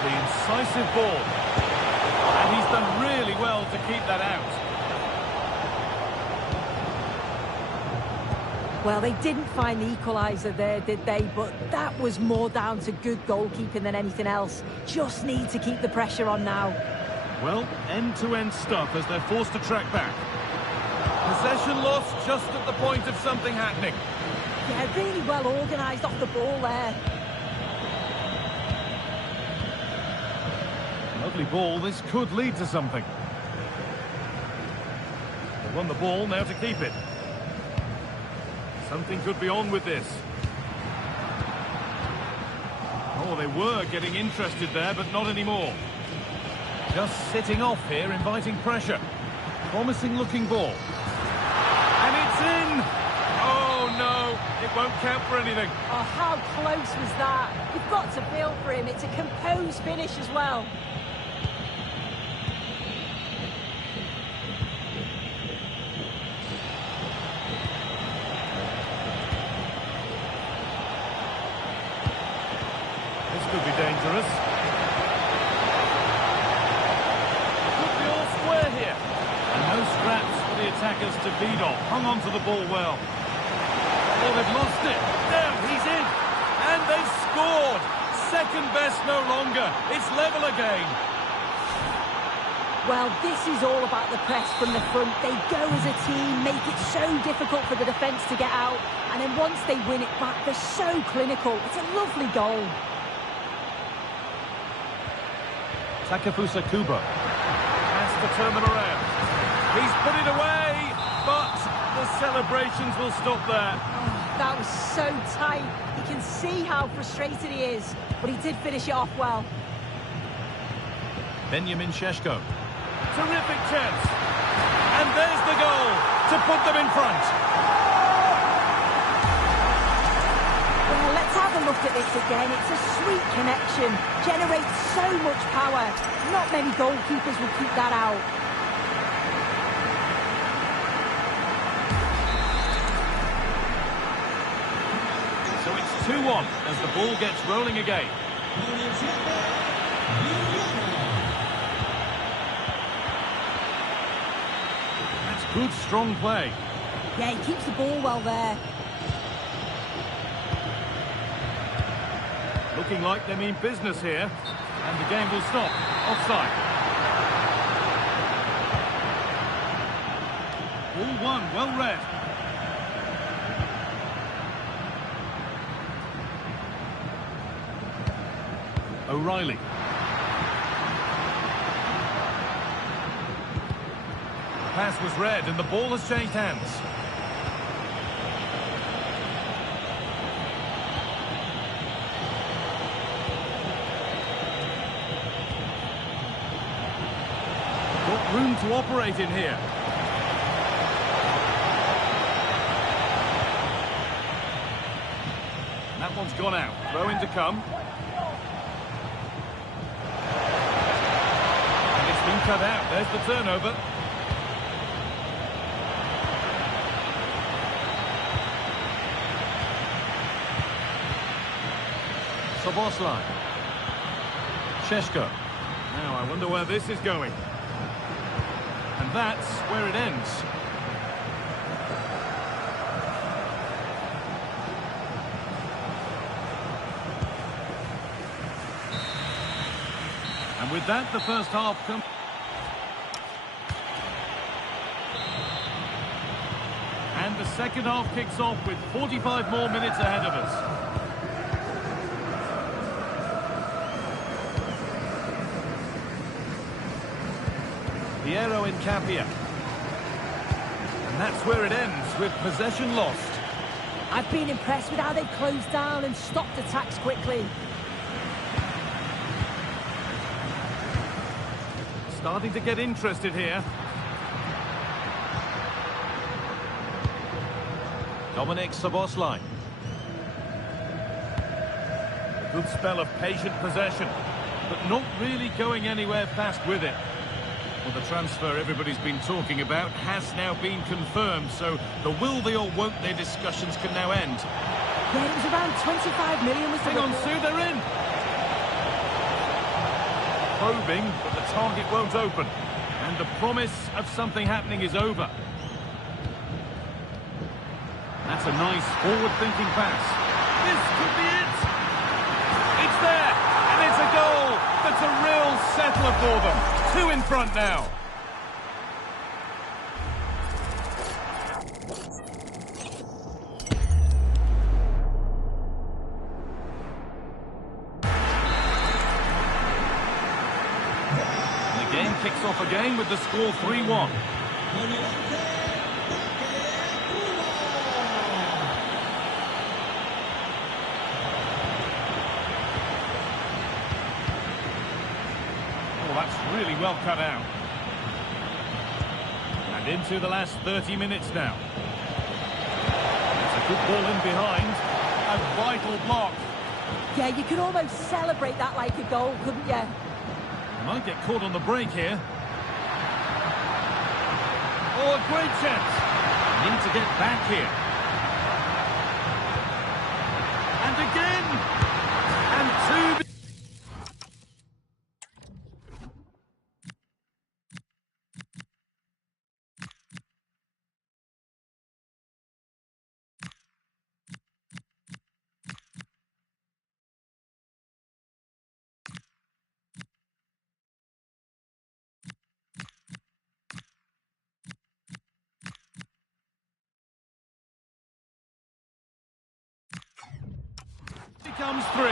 Incisive ball, and he's done really well to keep that out. Well, they didn't find the equaliser there, did they? But that was more down to good goalkeeping than anything else. Just need to keep the pressure on now. Well, end-to-end stuff as they're forced to track back. Possession lost just at the point of something happening. Yeah, really well organised off the ball there. Lovely ball, this could lead to something. They won the ball, now to keep it. Something could be on with this. Oh, they were getting interested there, but not anymore. Just sitting off here, inviting pressure. Promising looking ball. And it's in! Oh, no, it won't count for anything. Oh, how close was that? You've got to feel for him. It's a composed finish as well. This could be dangerous. Could be all square here. And no scraps for the attackers to feed off. Hung on to the ball well. Oh, they've lost it. Now he's in. And they've scored. Second best no longer. It's level again. Well, this is all about the press from the front. They go as a team, make it so difficult for the defence to get out. And then once they win it back, they're so clinical. It's a lovely goal. Takefusa Kubo has to turn them around. He's put it away, but the celebrations will stop there. Oh, that was so tight. You can see how frustrated he is, but he did finish it off well. Benjamin Šeško. Terrific chance. And there's the goal to put them in front. Well, let's have a look at this again. It's a sweet connection. Generates so much power. Not many goalkeepers will keep that out. So it's 2-1 as the ball gets rolling again. That's good, strong play. Yeah, he keeps the ball well there. Looking like they mean business here. And the game will stop. Offside. All one, well read. O'Reilly. Pass was read and the ball has changed hands. Got room to operate in here. That one's gone out. Throw in to come. cut out. There's the turnover. SZOBOSZLAI. Šeško. Now, I wonder where this is going. And that's where it ends. And with that, the first half comes. And the second half kicks off with 45 more minutes ahead of us. Piero in Capia. And that's where it ends, with possession lost. I've been impressed with how they've closed down and stopped attacks quickly. Starting to get interested here. SZOBOSZLAI. A good spell of patient possession, but not really going anywhere fast with it. Well, the transfer everybody's been talking about has now been confirmed, so the will they or won't they discussions can now end. Yeah, it was around 25 million. Was the Hang on, report. Sue, they're in. Probing, but the target won't open. And the promise of something happening is over. That's a nice forward-thinking pass. This could be it. It's there, and it's a goal. That's a real settler for them. 2 in front now. The game kicks off again with the score 3-1. That's really well cut out. And into the last 30 minutes now. It's a good ball in behind. A vital block. Yeah, you could almost celebrate that like a goal, couldn't you? Might get caught on the break here. Oh, a great chance. Need to get back here. And again. And 2... comes 3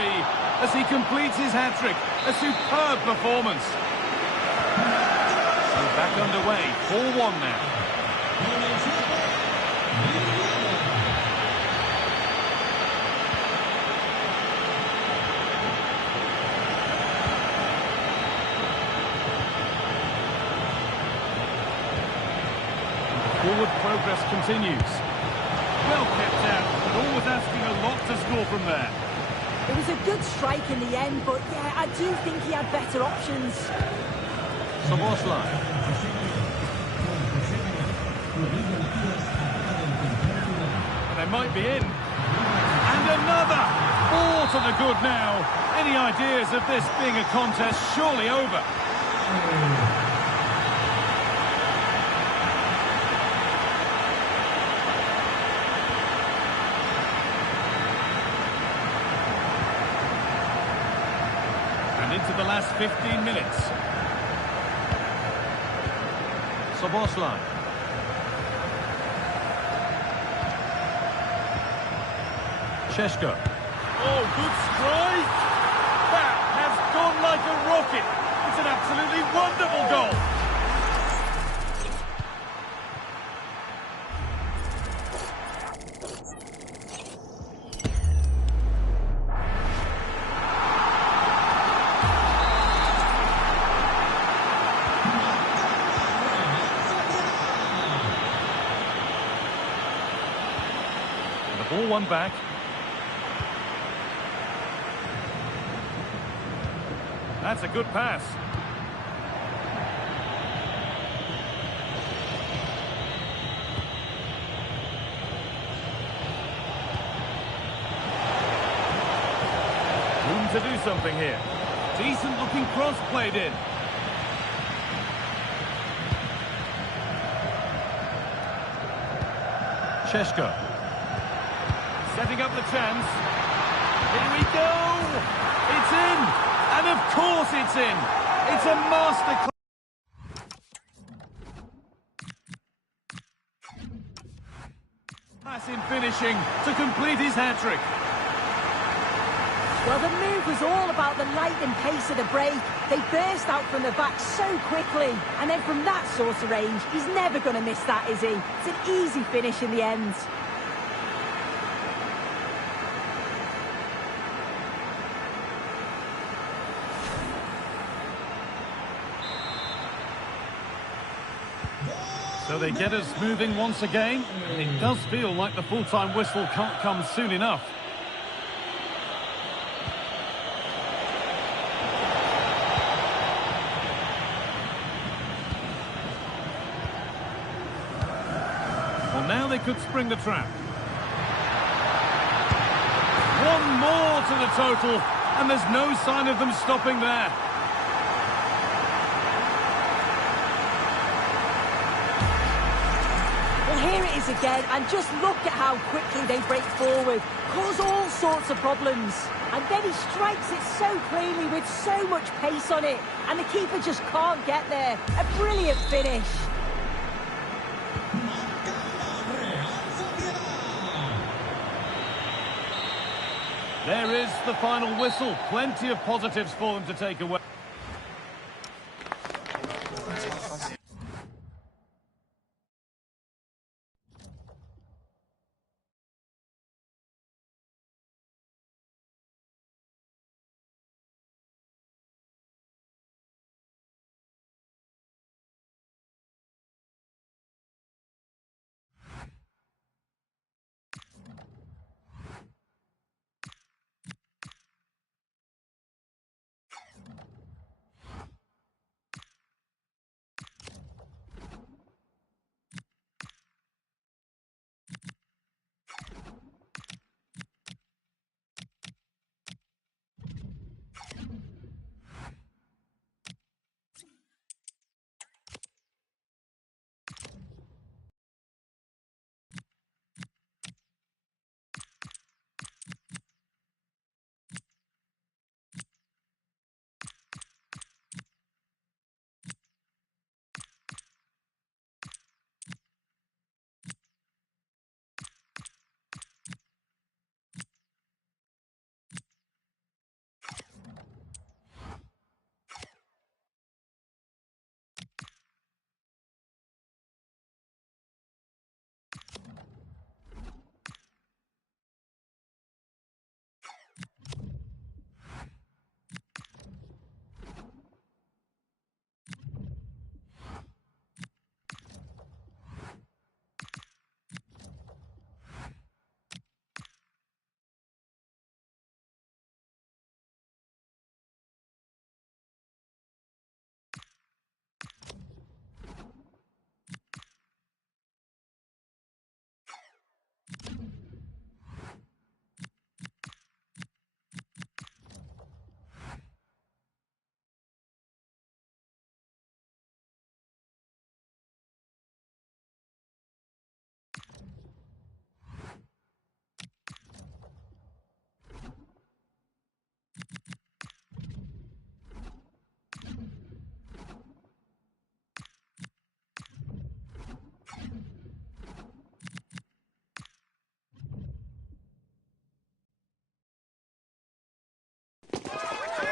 as he completes his hat-trick. A superb performance. So back underway, 4-1 now. Forward progress continues. Well kept out, but always asking a lot to score from there. It was a good strike in the end, but yeah, I do think he had better options. SZOBOSZLAI. And they might be in. And another! All to the good now. Any ideas of this being a contest surely over? Into the last 15 minutes. SZOBOSZLAI. Šeško. Oh, good strike! That has gone like a rocket. It's an absolutely wonderful goal. Ball one back. That's a good pass. to do something here. Decent looking cross played in. Sheshko. Setting up the chance. Here we go! It's in! And of course it's in! It's a masterclass. In finishing to complete his hat-trick. Well, the move was all about the lightning pace of the break. They burst out from the back so quickly. And then from that sort of range, he's never going to miss that, is he? It's an easy finish in the end. So they get us moving once again. It does feel like the full-time whistle can't come soon enough. Well, now they could spring the trap. One more to the total, and there's no sign of them stopping there. Here it is again, and just look at how quickly they break forward, cause all sorts of problems. And then he strikes it so cleanly with so much pace on it, and the keeper just can't get there. A brilliant finish. There is the final whistle. Plenty of positives for them to take away.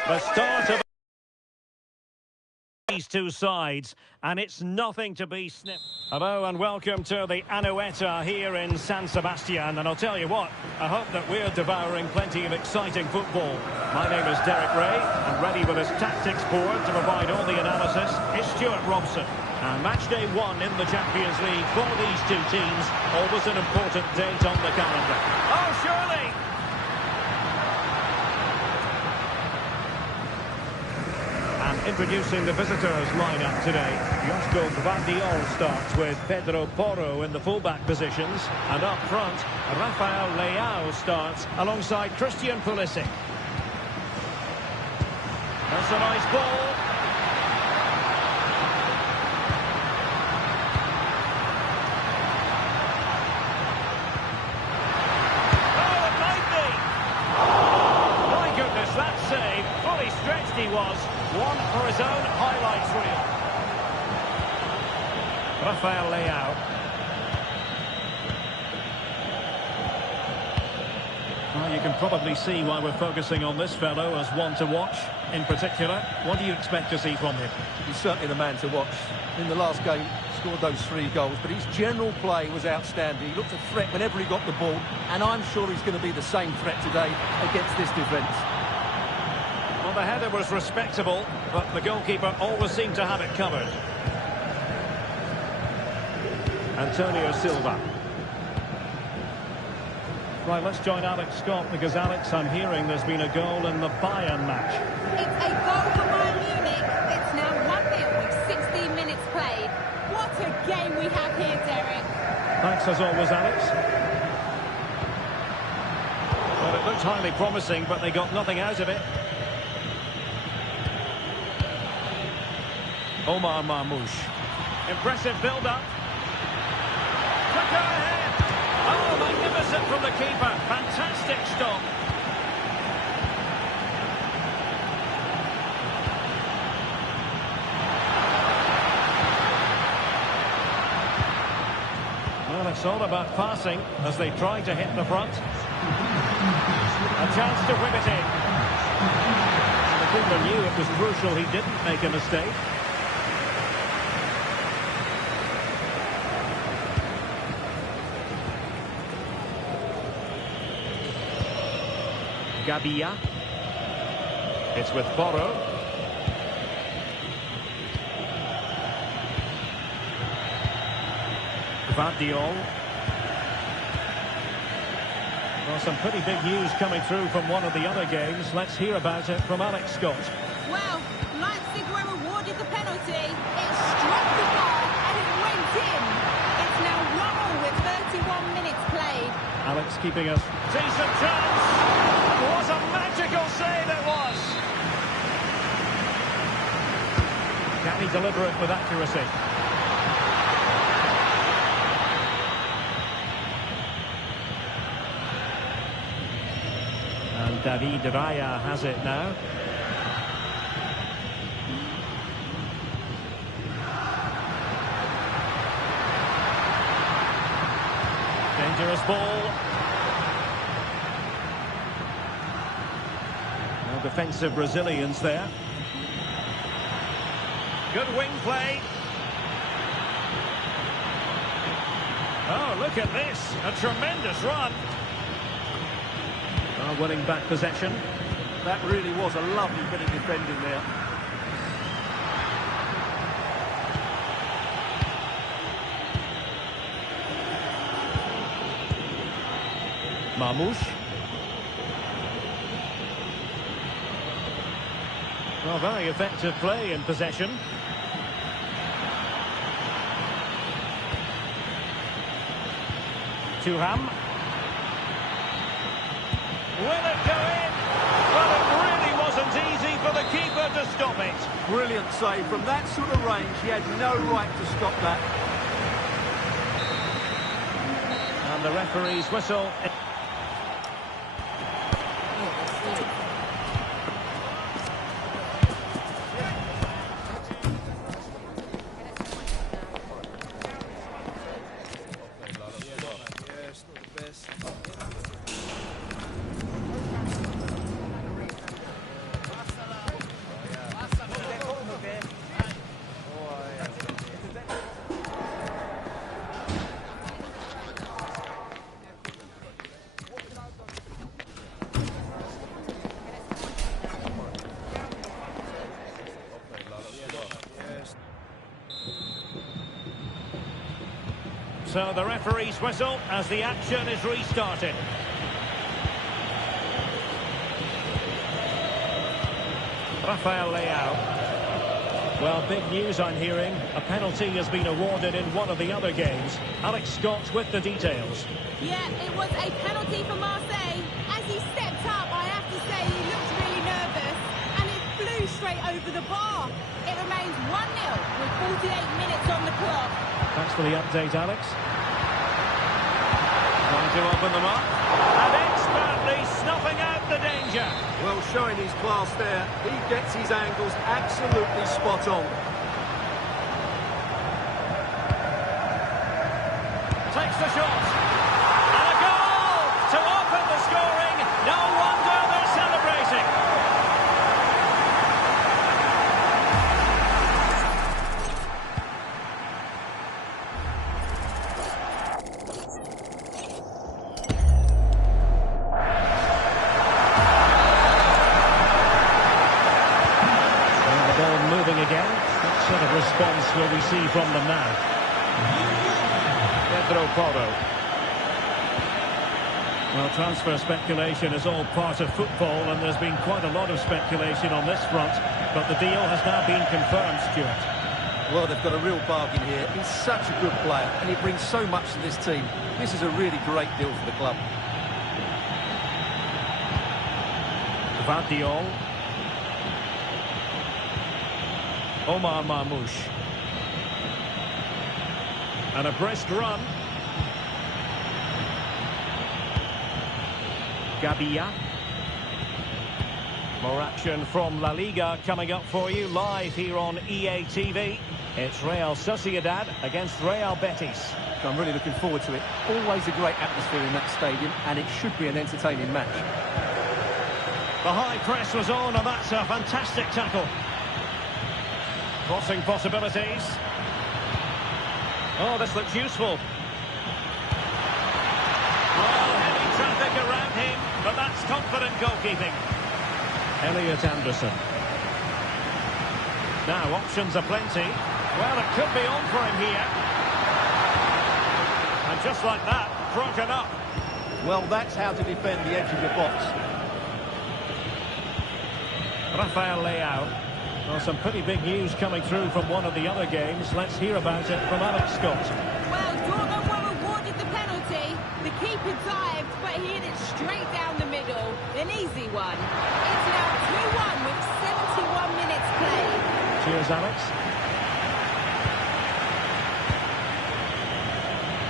The start of these two sides, and it's nothing to be sniffed. Hello and welcome to the Anoeta here in San Sebastian, and I'll tell you what, I hope that we're devouring plenty of exciting football. My name is Derek Ray, and ready with his tactics board to provide all the analysis is Stuart Robson. And match day 1 in the Champions League for these two teams, always an important date on the calendar. Oh, surely! Introducing the visitors lineup today. Josko Gvardiol starts with Pedro Porro in the fullback positions, and up front, Rafael Leao starts alongside Christian Pulisic. a nice ball. Oh, it might be. My goodness, that save. Fully stretched he was. One for his own highlights reel. Rafael Leao. Well, you can probably see why we're focusing on this fellow as one to watch. In particular, what do you expect to see from him? He's certainly the man to watch. In the last game, scored those 3 goals, but his general play was outstanding. He looked a threat whenever he got the ball, and I'm sure he's going to be the same threat today against this defence. Well, the header was respectable, but the goalkeeper always seemed to have it covered. Antonio Silva. Right, let's join Alex Scott, because, Alex, I'm hearing there's been a goal in the Bayern match. It's a goal for Bayern Munich. It's now 1-0 with 16 minutes played. What a game we have here, Derek. Thanks as always, Alex. Well, it looked highly promising, but they got nothing out of it. Omar Marmoush. Impressive build-up. Quicker ahead. Oh, magnificent from the keeper. Fantastic stop. Well, it's all about passing as they try to hit the front. A chance to whip it in. The keeper knew it was crucial he didn't make a mistake. Gabia. It's with Boro. Vardiol. Well, some pretty big news coming through from one of the other games. Let's hear about it from Alex Scott. Well, Leipzig were awarded the penalty. It struck the ball and it went in. It's now 1-1 with 31 minutes played. Alex keeping us. Decent chance. What a magical save it was. Can he deliver it with accuracy? And David Raya has it now. Dangerous ball. No defensive resilience there. Good wing play. Oh, look at this. A tremendous run. Oh, winning back possession. That really was a lovely bit of defending there. Marmoush. Well, very effective play in possession. Thuram. Will it go in? Well, it really wasn't easy for the keeper to stop it. Brilliant save. From that sort of range, he had no right to stop that. And the referee's whistle. So the referee's whistle as the action is restarted. Rafael Leao. Well, big news I'm hearing. A penalty has been awarded in one of the other games. Alex Scott with the details. Yeah, it was a penalty for Marseille. As he stepped up, I have to say he looked really nervous. And it flew flew straight over the bar. It remains 1-0 with 48 minutes on the clock. Thanks for the update, Alex. Trying to open them up. And expertly snuffing out the danger. Well, showing his class there. He gets his angles absolutely spot on. Takes the shot. And a goal to open the scoring. No wonder they're celebrating. And the ball moving again. What sort of response will we see from them now? Pedro Porro. Well, transfer speculation is all part of football, and there's been quite a lot of speculation on this front, but the deal has now been confirmed, Stuart. Well, they've got a real bargain here. He's such a good player, and he brings so much to this team. This is a really great deal for the club. Vardiol. Omar Marmoush. And a brisk run. Gabia. More action from La Liga coming up for you live here on EA TV. It's Real Sociedad against Real Betis. I'm really looking forward to it. Always a great atmosphere in that stadium, and it should be an entertaining match. The high press was on, and that's a fantastic tackle. Crossing possibilities. Oh, this looks useful. Well, heavy traffic around him, but that's confident goalkeeping. Elliot Anderson. Now, options are plenty. Well, it could be on for him here. And just like that, broken up. Well, that's how to defend the edge of your box. Rafael Leao. Well, some pretty big news coming through from one of the other games. Let's hear about it from Alex Scott. Well, Dortmund were awarded the penalty. The keeper dived, but he hit it straight down the middle. An easy one. It's now 2-1 with 71 minutes played. Cheers, Alex.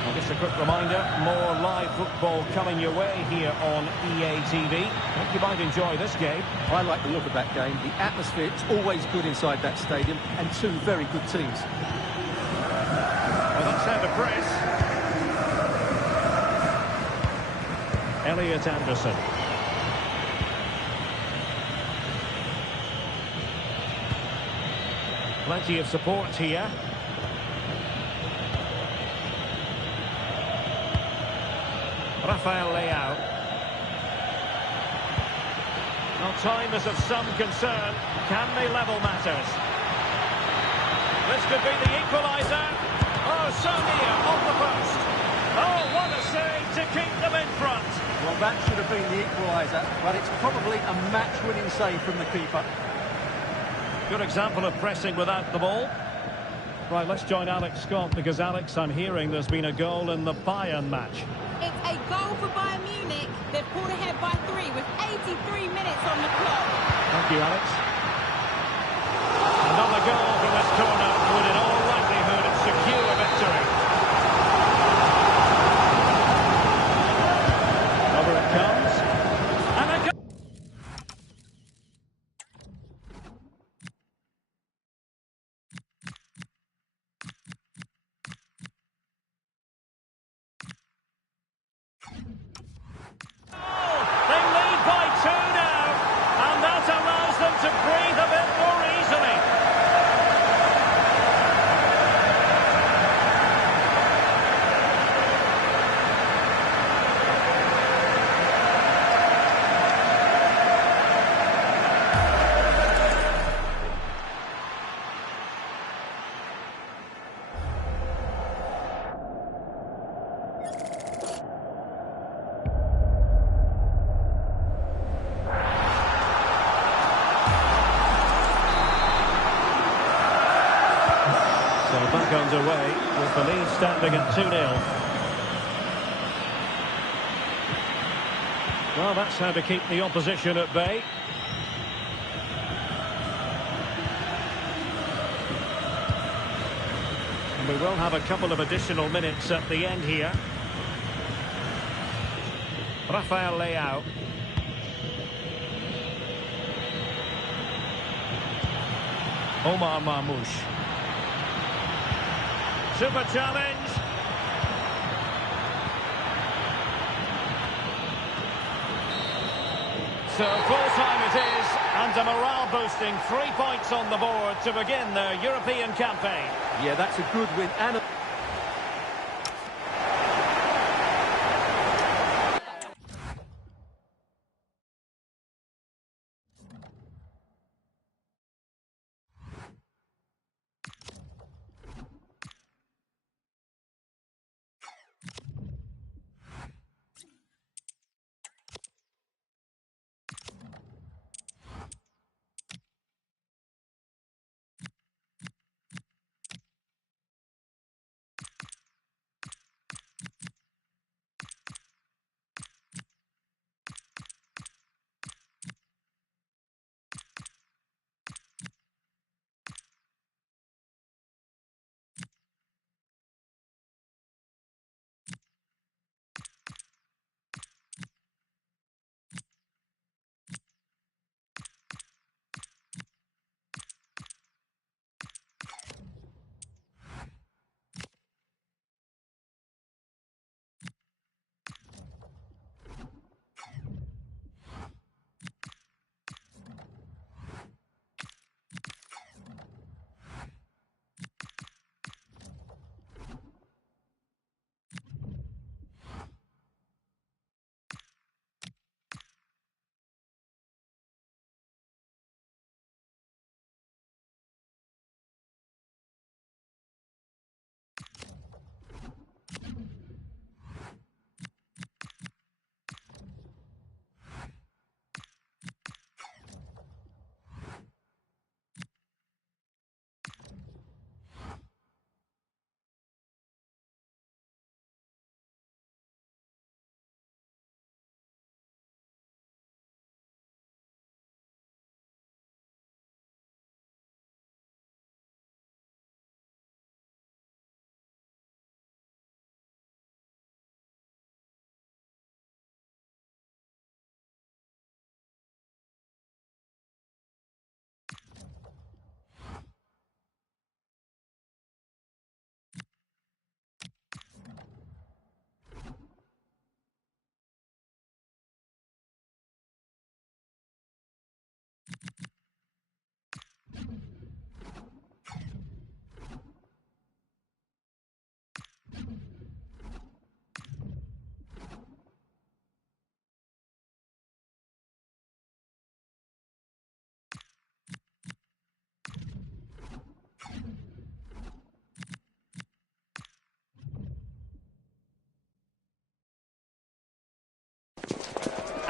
Well, just a quick reminder, more live football coming your way here on EA TV. Hope you might enjoy this game. I like the look of that game. The atmosphere is always good inside that stadium, and two very good teams. Well, that's how to press. Elliot Anderson. Plenty of support here. Rafael Leao. Now, time is of some concern. Can they level matters? This could be the equaliser. Oh, so near, off the post. Oh, what a save to keep them in front. Well, that should have been the equaliser, but it's probably a match-winning save from the keeper. Good example of pressing without the ball. Right, let's join Alex Scott, because, Alex, I'm hearing there's been a goal in the Bayern match. It's a goal for Bayern Munich. They've pulled ahead by 3 with 83 minutes on the clock. Thank you, Alex. Another goal from this corner would in all likelihood secure a victory. Over it comes. And a goal! They lead by 2 now, and that allows them to breathe a bit more easily. So back underway with the lead standing at 2-0. Well, that's how to keep the opposition at bay. We will have a couple of additional minutes at the end here. Rafael Leao. Omar Marmoush. Super challenge. So full-time it is, and a morale-boosting 3 points on the board to begin their European campaign. Yeah, that's a good win. And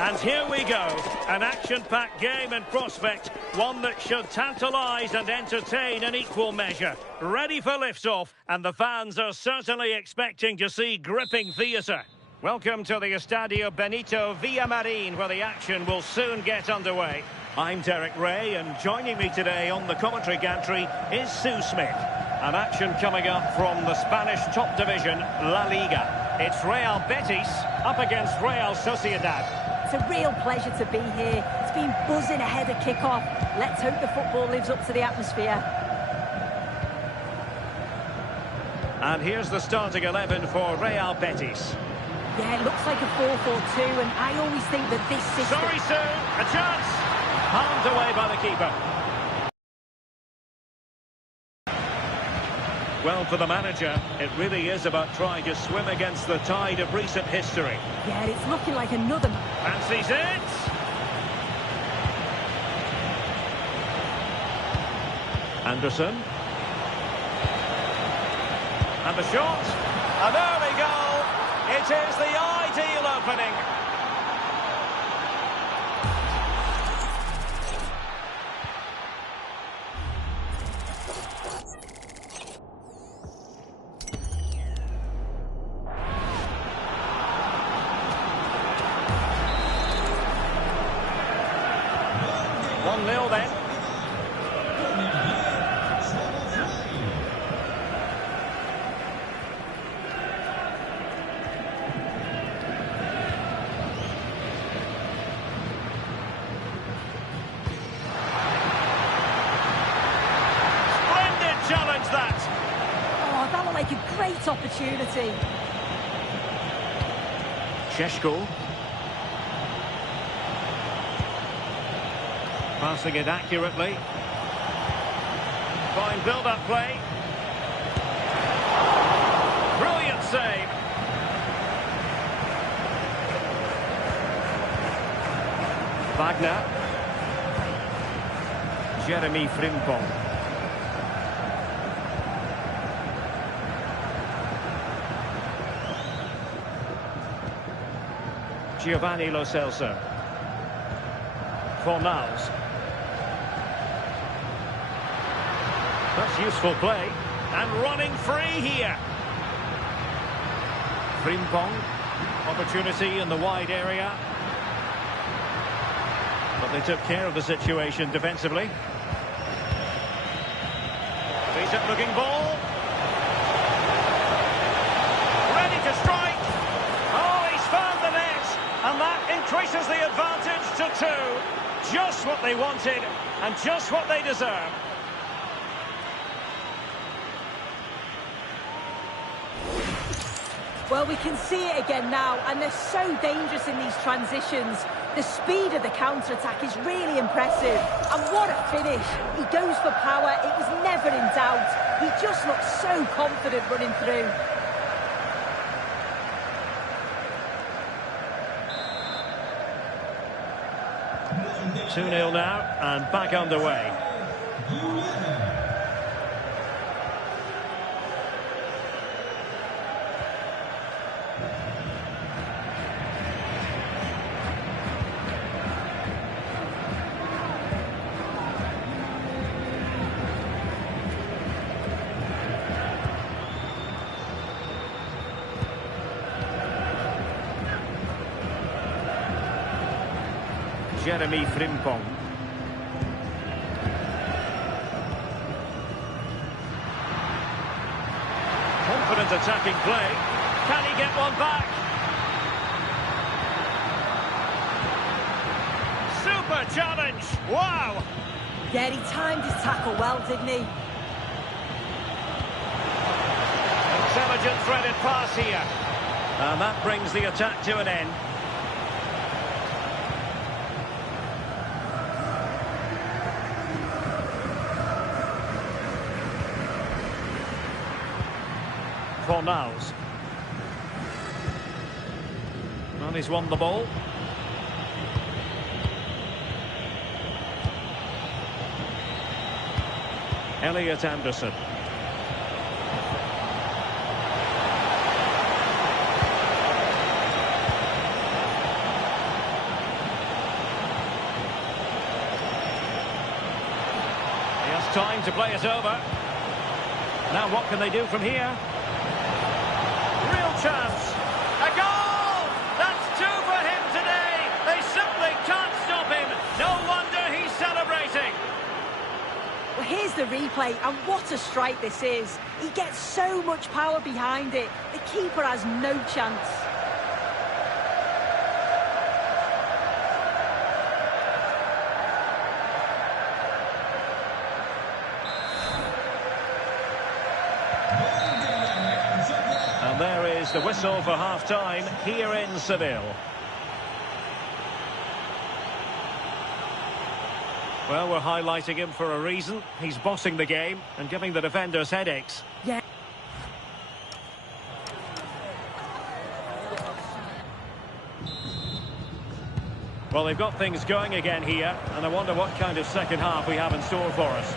And here we go, an action-packed game in prospect, one that should tantalise and entertain in equal measure. Ready for lift-off, and the fans are certainly expecting to see gripping theatre. Welcome to the Estadio Benito Villamarin, where the action will soon get underway. I'm Derek Ray, and joining me today on the commentary gantry is Sue Smith. An action coming up from the Spanish top division, La Liga. It's Real Betis up against Real Sociedad. It's a real pleasure to be here. It's been buzzing ahead of kick-off. Let's hope the football lives up to the atmosphere. And here's the starting 11 for Real Betis. Yeah, it looks like a 4-4-2, and I always think that this system... Sorry, Sue, a chance! Palmed away by the keeper. Well, for the manager, it really is about trying to swim against the tide of recent history. Yeah, it's looking like another... Fancies it! Anderson. And the shot. And there we go! It is the ideal opening. Then. like a great opportunity. Sheshko. Passing it accurately. Fine build-up play. Brilliant save. Wagner. Jeremy Frimpong. Giovanni Lo Celso. Fornals. That's useful play. And running free here. Frimpong. Opportunity in the wide area. But they took care of the situation defensively. Decent looking ball. Ready to strike. Oh, he's found the net. And that increases the advantage to 2. Just what they wanted and just what they deserve. Well, we can see it again now, and they're so dangerous in these transitions. The speed of the counter-attack is really impressive. And what a finish. He goes for power. It was never in doubt. He just looks so confident running through. Two 2-0 now, and back underway. Jeremy Frimpong. Confident attacking play. Can he get one back? Super challenge! Wow! Yeah, he timed his tackle well, didn't he? Intelligent threaded pass here. And that brings the attack to an end. Fornals. And he's won the ball. Elliot Anderson. He has time to play it over. Now what can they do from here? Chance. A goal! That's 2 for him today. They simply can't stop him. No wonder he's celebrating. Well, here's the replay, and what a strike this is. He gets so much power behind it. The keeper has no chance. And there is the whistle for half-time here in Seville. Well, we're highlighting him for a reason. He's bossing the game and giving the defenders headaches. Yeah. Well, they've got things going again here, and I wonder what kind of second half we have in store for us.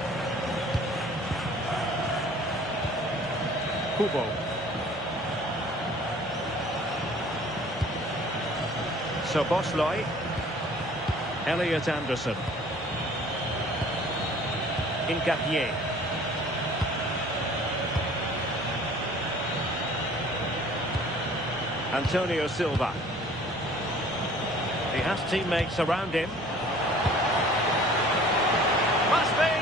Kubo. SZOBOSZLAI. Elliot Anderson. Incapié. Antonio Silva. He has teammates around him. Must be!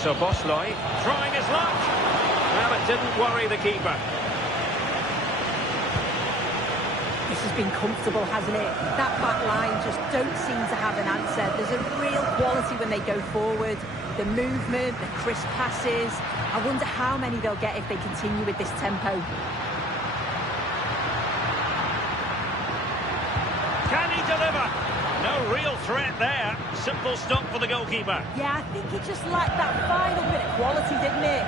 SZOBOSZLAI trying his luck. Well, it didn't worry the keeper. The has been comfortable, hasn't it? That back line just don't seem to have an answer. There's a real quality when they go forward. The movement, the crisp passes. I wonder how many they'll get if they continue with this tempo. Can he deliver? No real threat there. Simple stop for the goalkeeper. Yeah, I think he just lacked that final bit of quality, didn't it?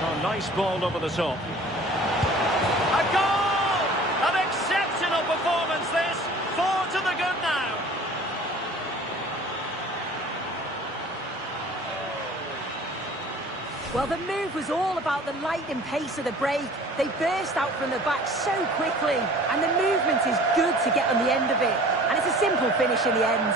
Oh, nice ball over the top. A goal! An exceptional performance this. 4 to the good now. Well, the move was all about the lightning pace of the break. They burst out from the back so quickly, and the movement is good to get on the end of it. And it's a simple finish in the end.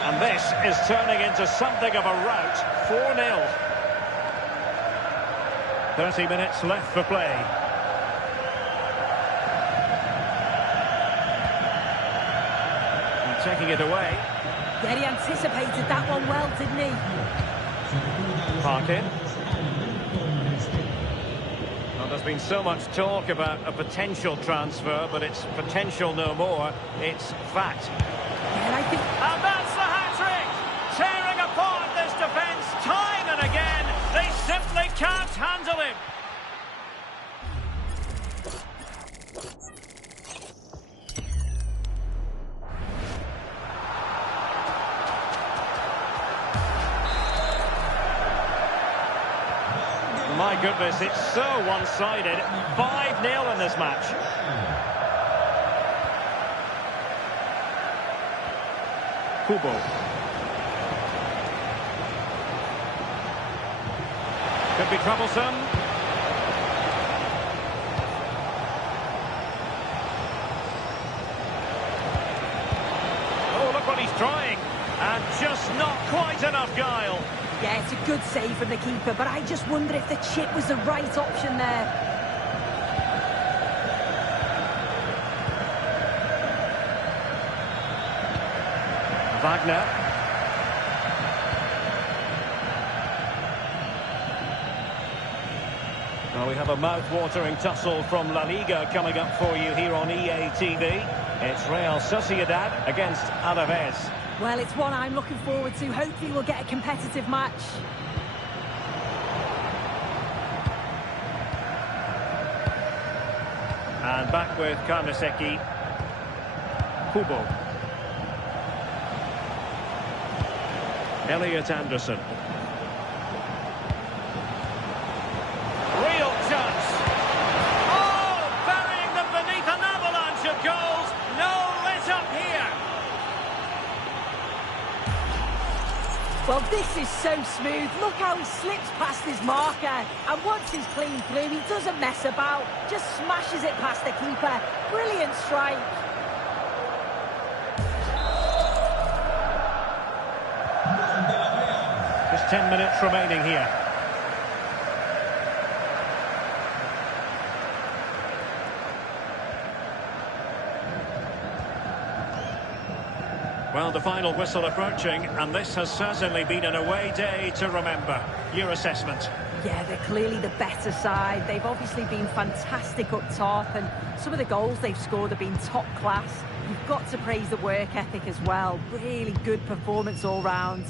And this is turning into something of a rout. 4-0. 30 minutes left for play. And taking it away. Yeah, he anticipated that one well, didn't he? Parkin. Well, there's been so much talk about a potential transfer, but it's potential no more. It's fact. Yeah, and I think... And that's the hat-trick! Tearing apart this defence time and again. They simply can't handle him. My goodness, it's so one-sided. 5-0 in this match. Kubo. Could be troublesome. Oh, look what he's trying. And just not quite enough guile. Yeah, it's a good save from the keeper, but I just wonder if the chip was the right option there. Wagner. Well, we have a mouth-watering tussle from Laliga coming up for you here on EA TV. It's Real Sociedad against Alaves. Well, it's one I'm looking forward to. Hopefully we'll get a competitive match. And back with Karnaseki. Kubo. Elliot Anderson. Real chance. Oh, burying them beneath an avalanche of goals. No let up here. Well, this is so smooth. Look how he slips past his marker. And once he's clean through, he doesn't mess about. Just smashes it past the keeper. Brilliant strike. Just 10 minutes remaining here. Well, the final whistle approaching, and this has certainly been an away day to remember. Your assessment? Yeah, they're clearly the better side. They've obviously been fantastic up top, and some of the goals they've scored have been top class. You've got to praise the work ethic as well. Really good performance all round.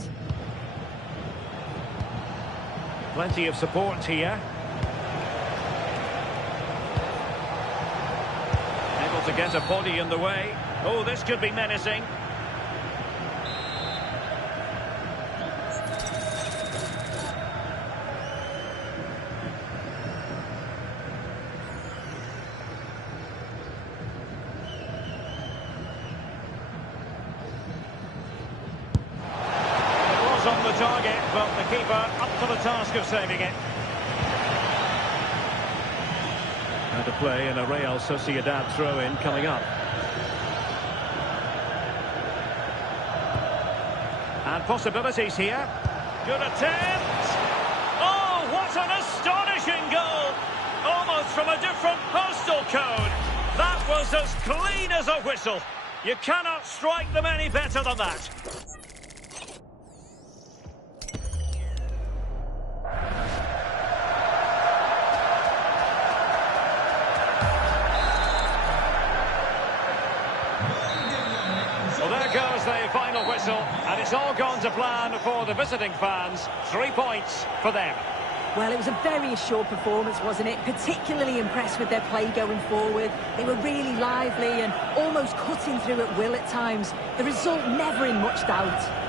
Plenty of support here. Able to get a body in the way. Oh, this could be menacing. On the target, but the keeper up to the task of saving it. Now to play in a Real Sociedad throw-in coming up. And possibilities here. Good attempt! Oh, what an astonishing goal! Almost from a different postal code. That was as clean as a whistle. You cannot strike them any better than that. Well, there goes the final whistle, and it's all gone to plan for the visiting fans. 3 points for them. Well, it was a very assured performance, wasn't it? Particularly impressed with their play going forward. They were really lively and almost cutting through at will at times. The result never in much doubt.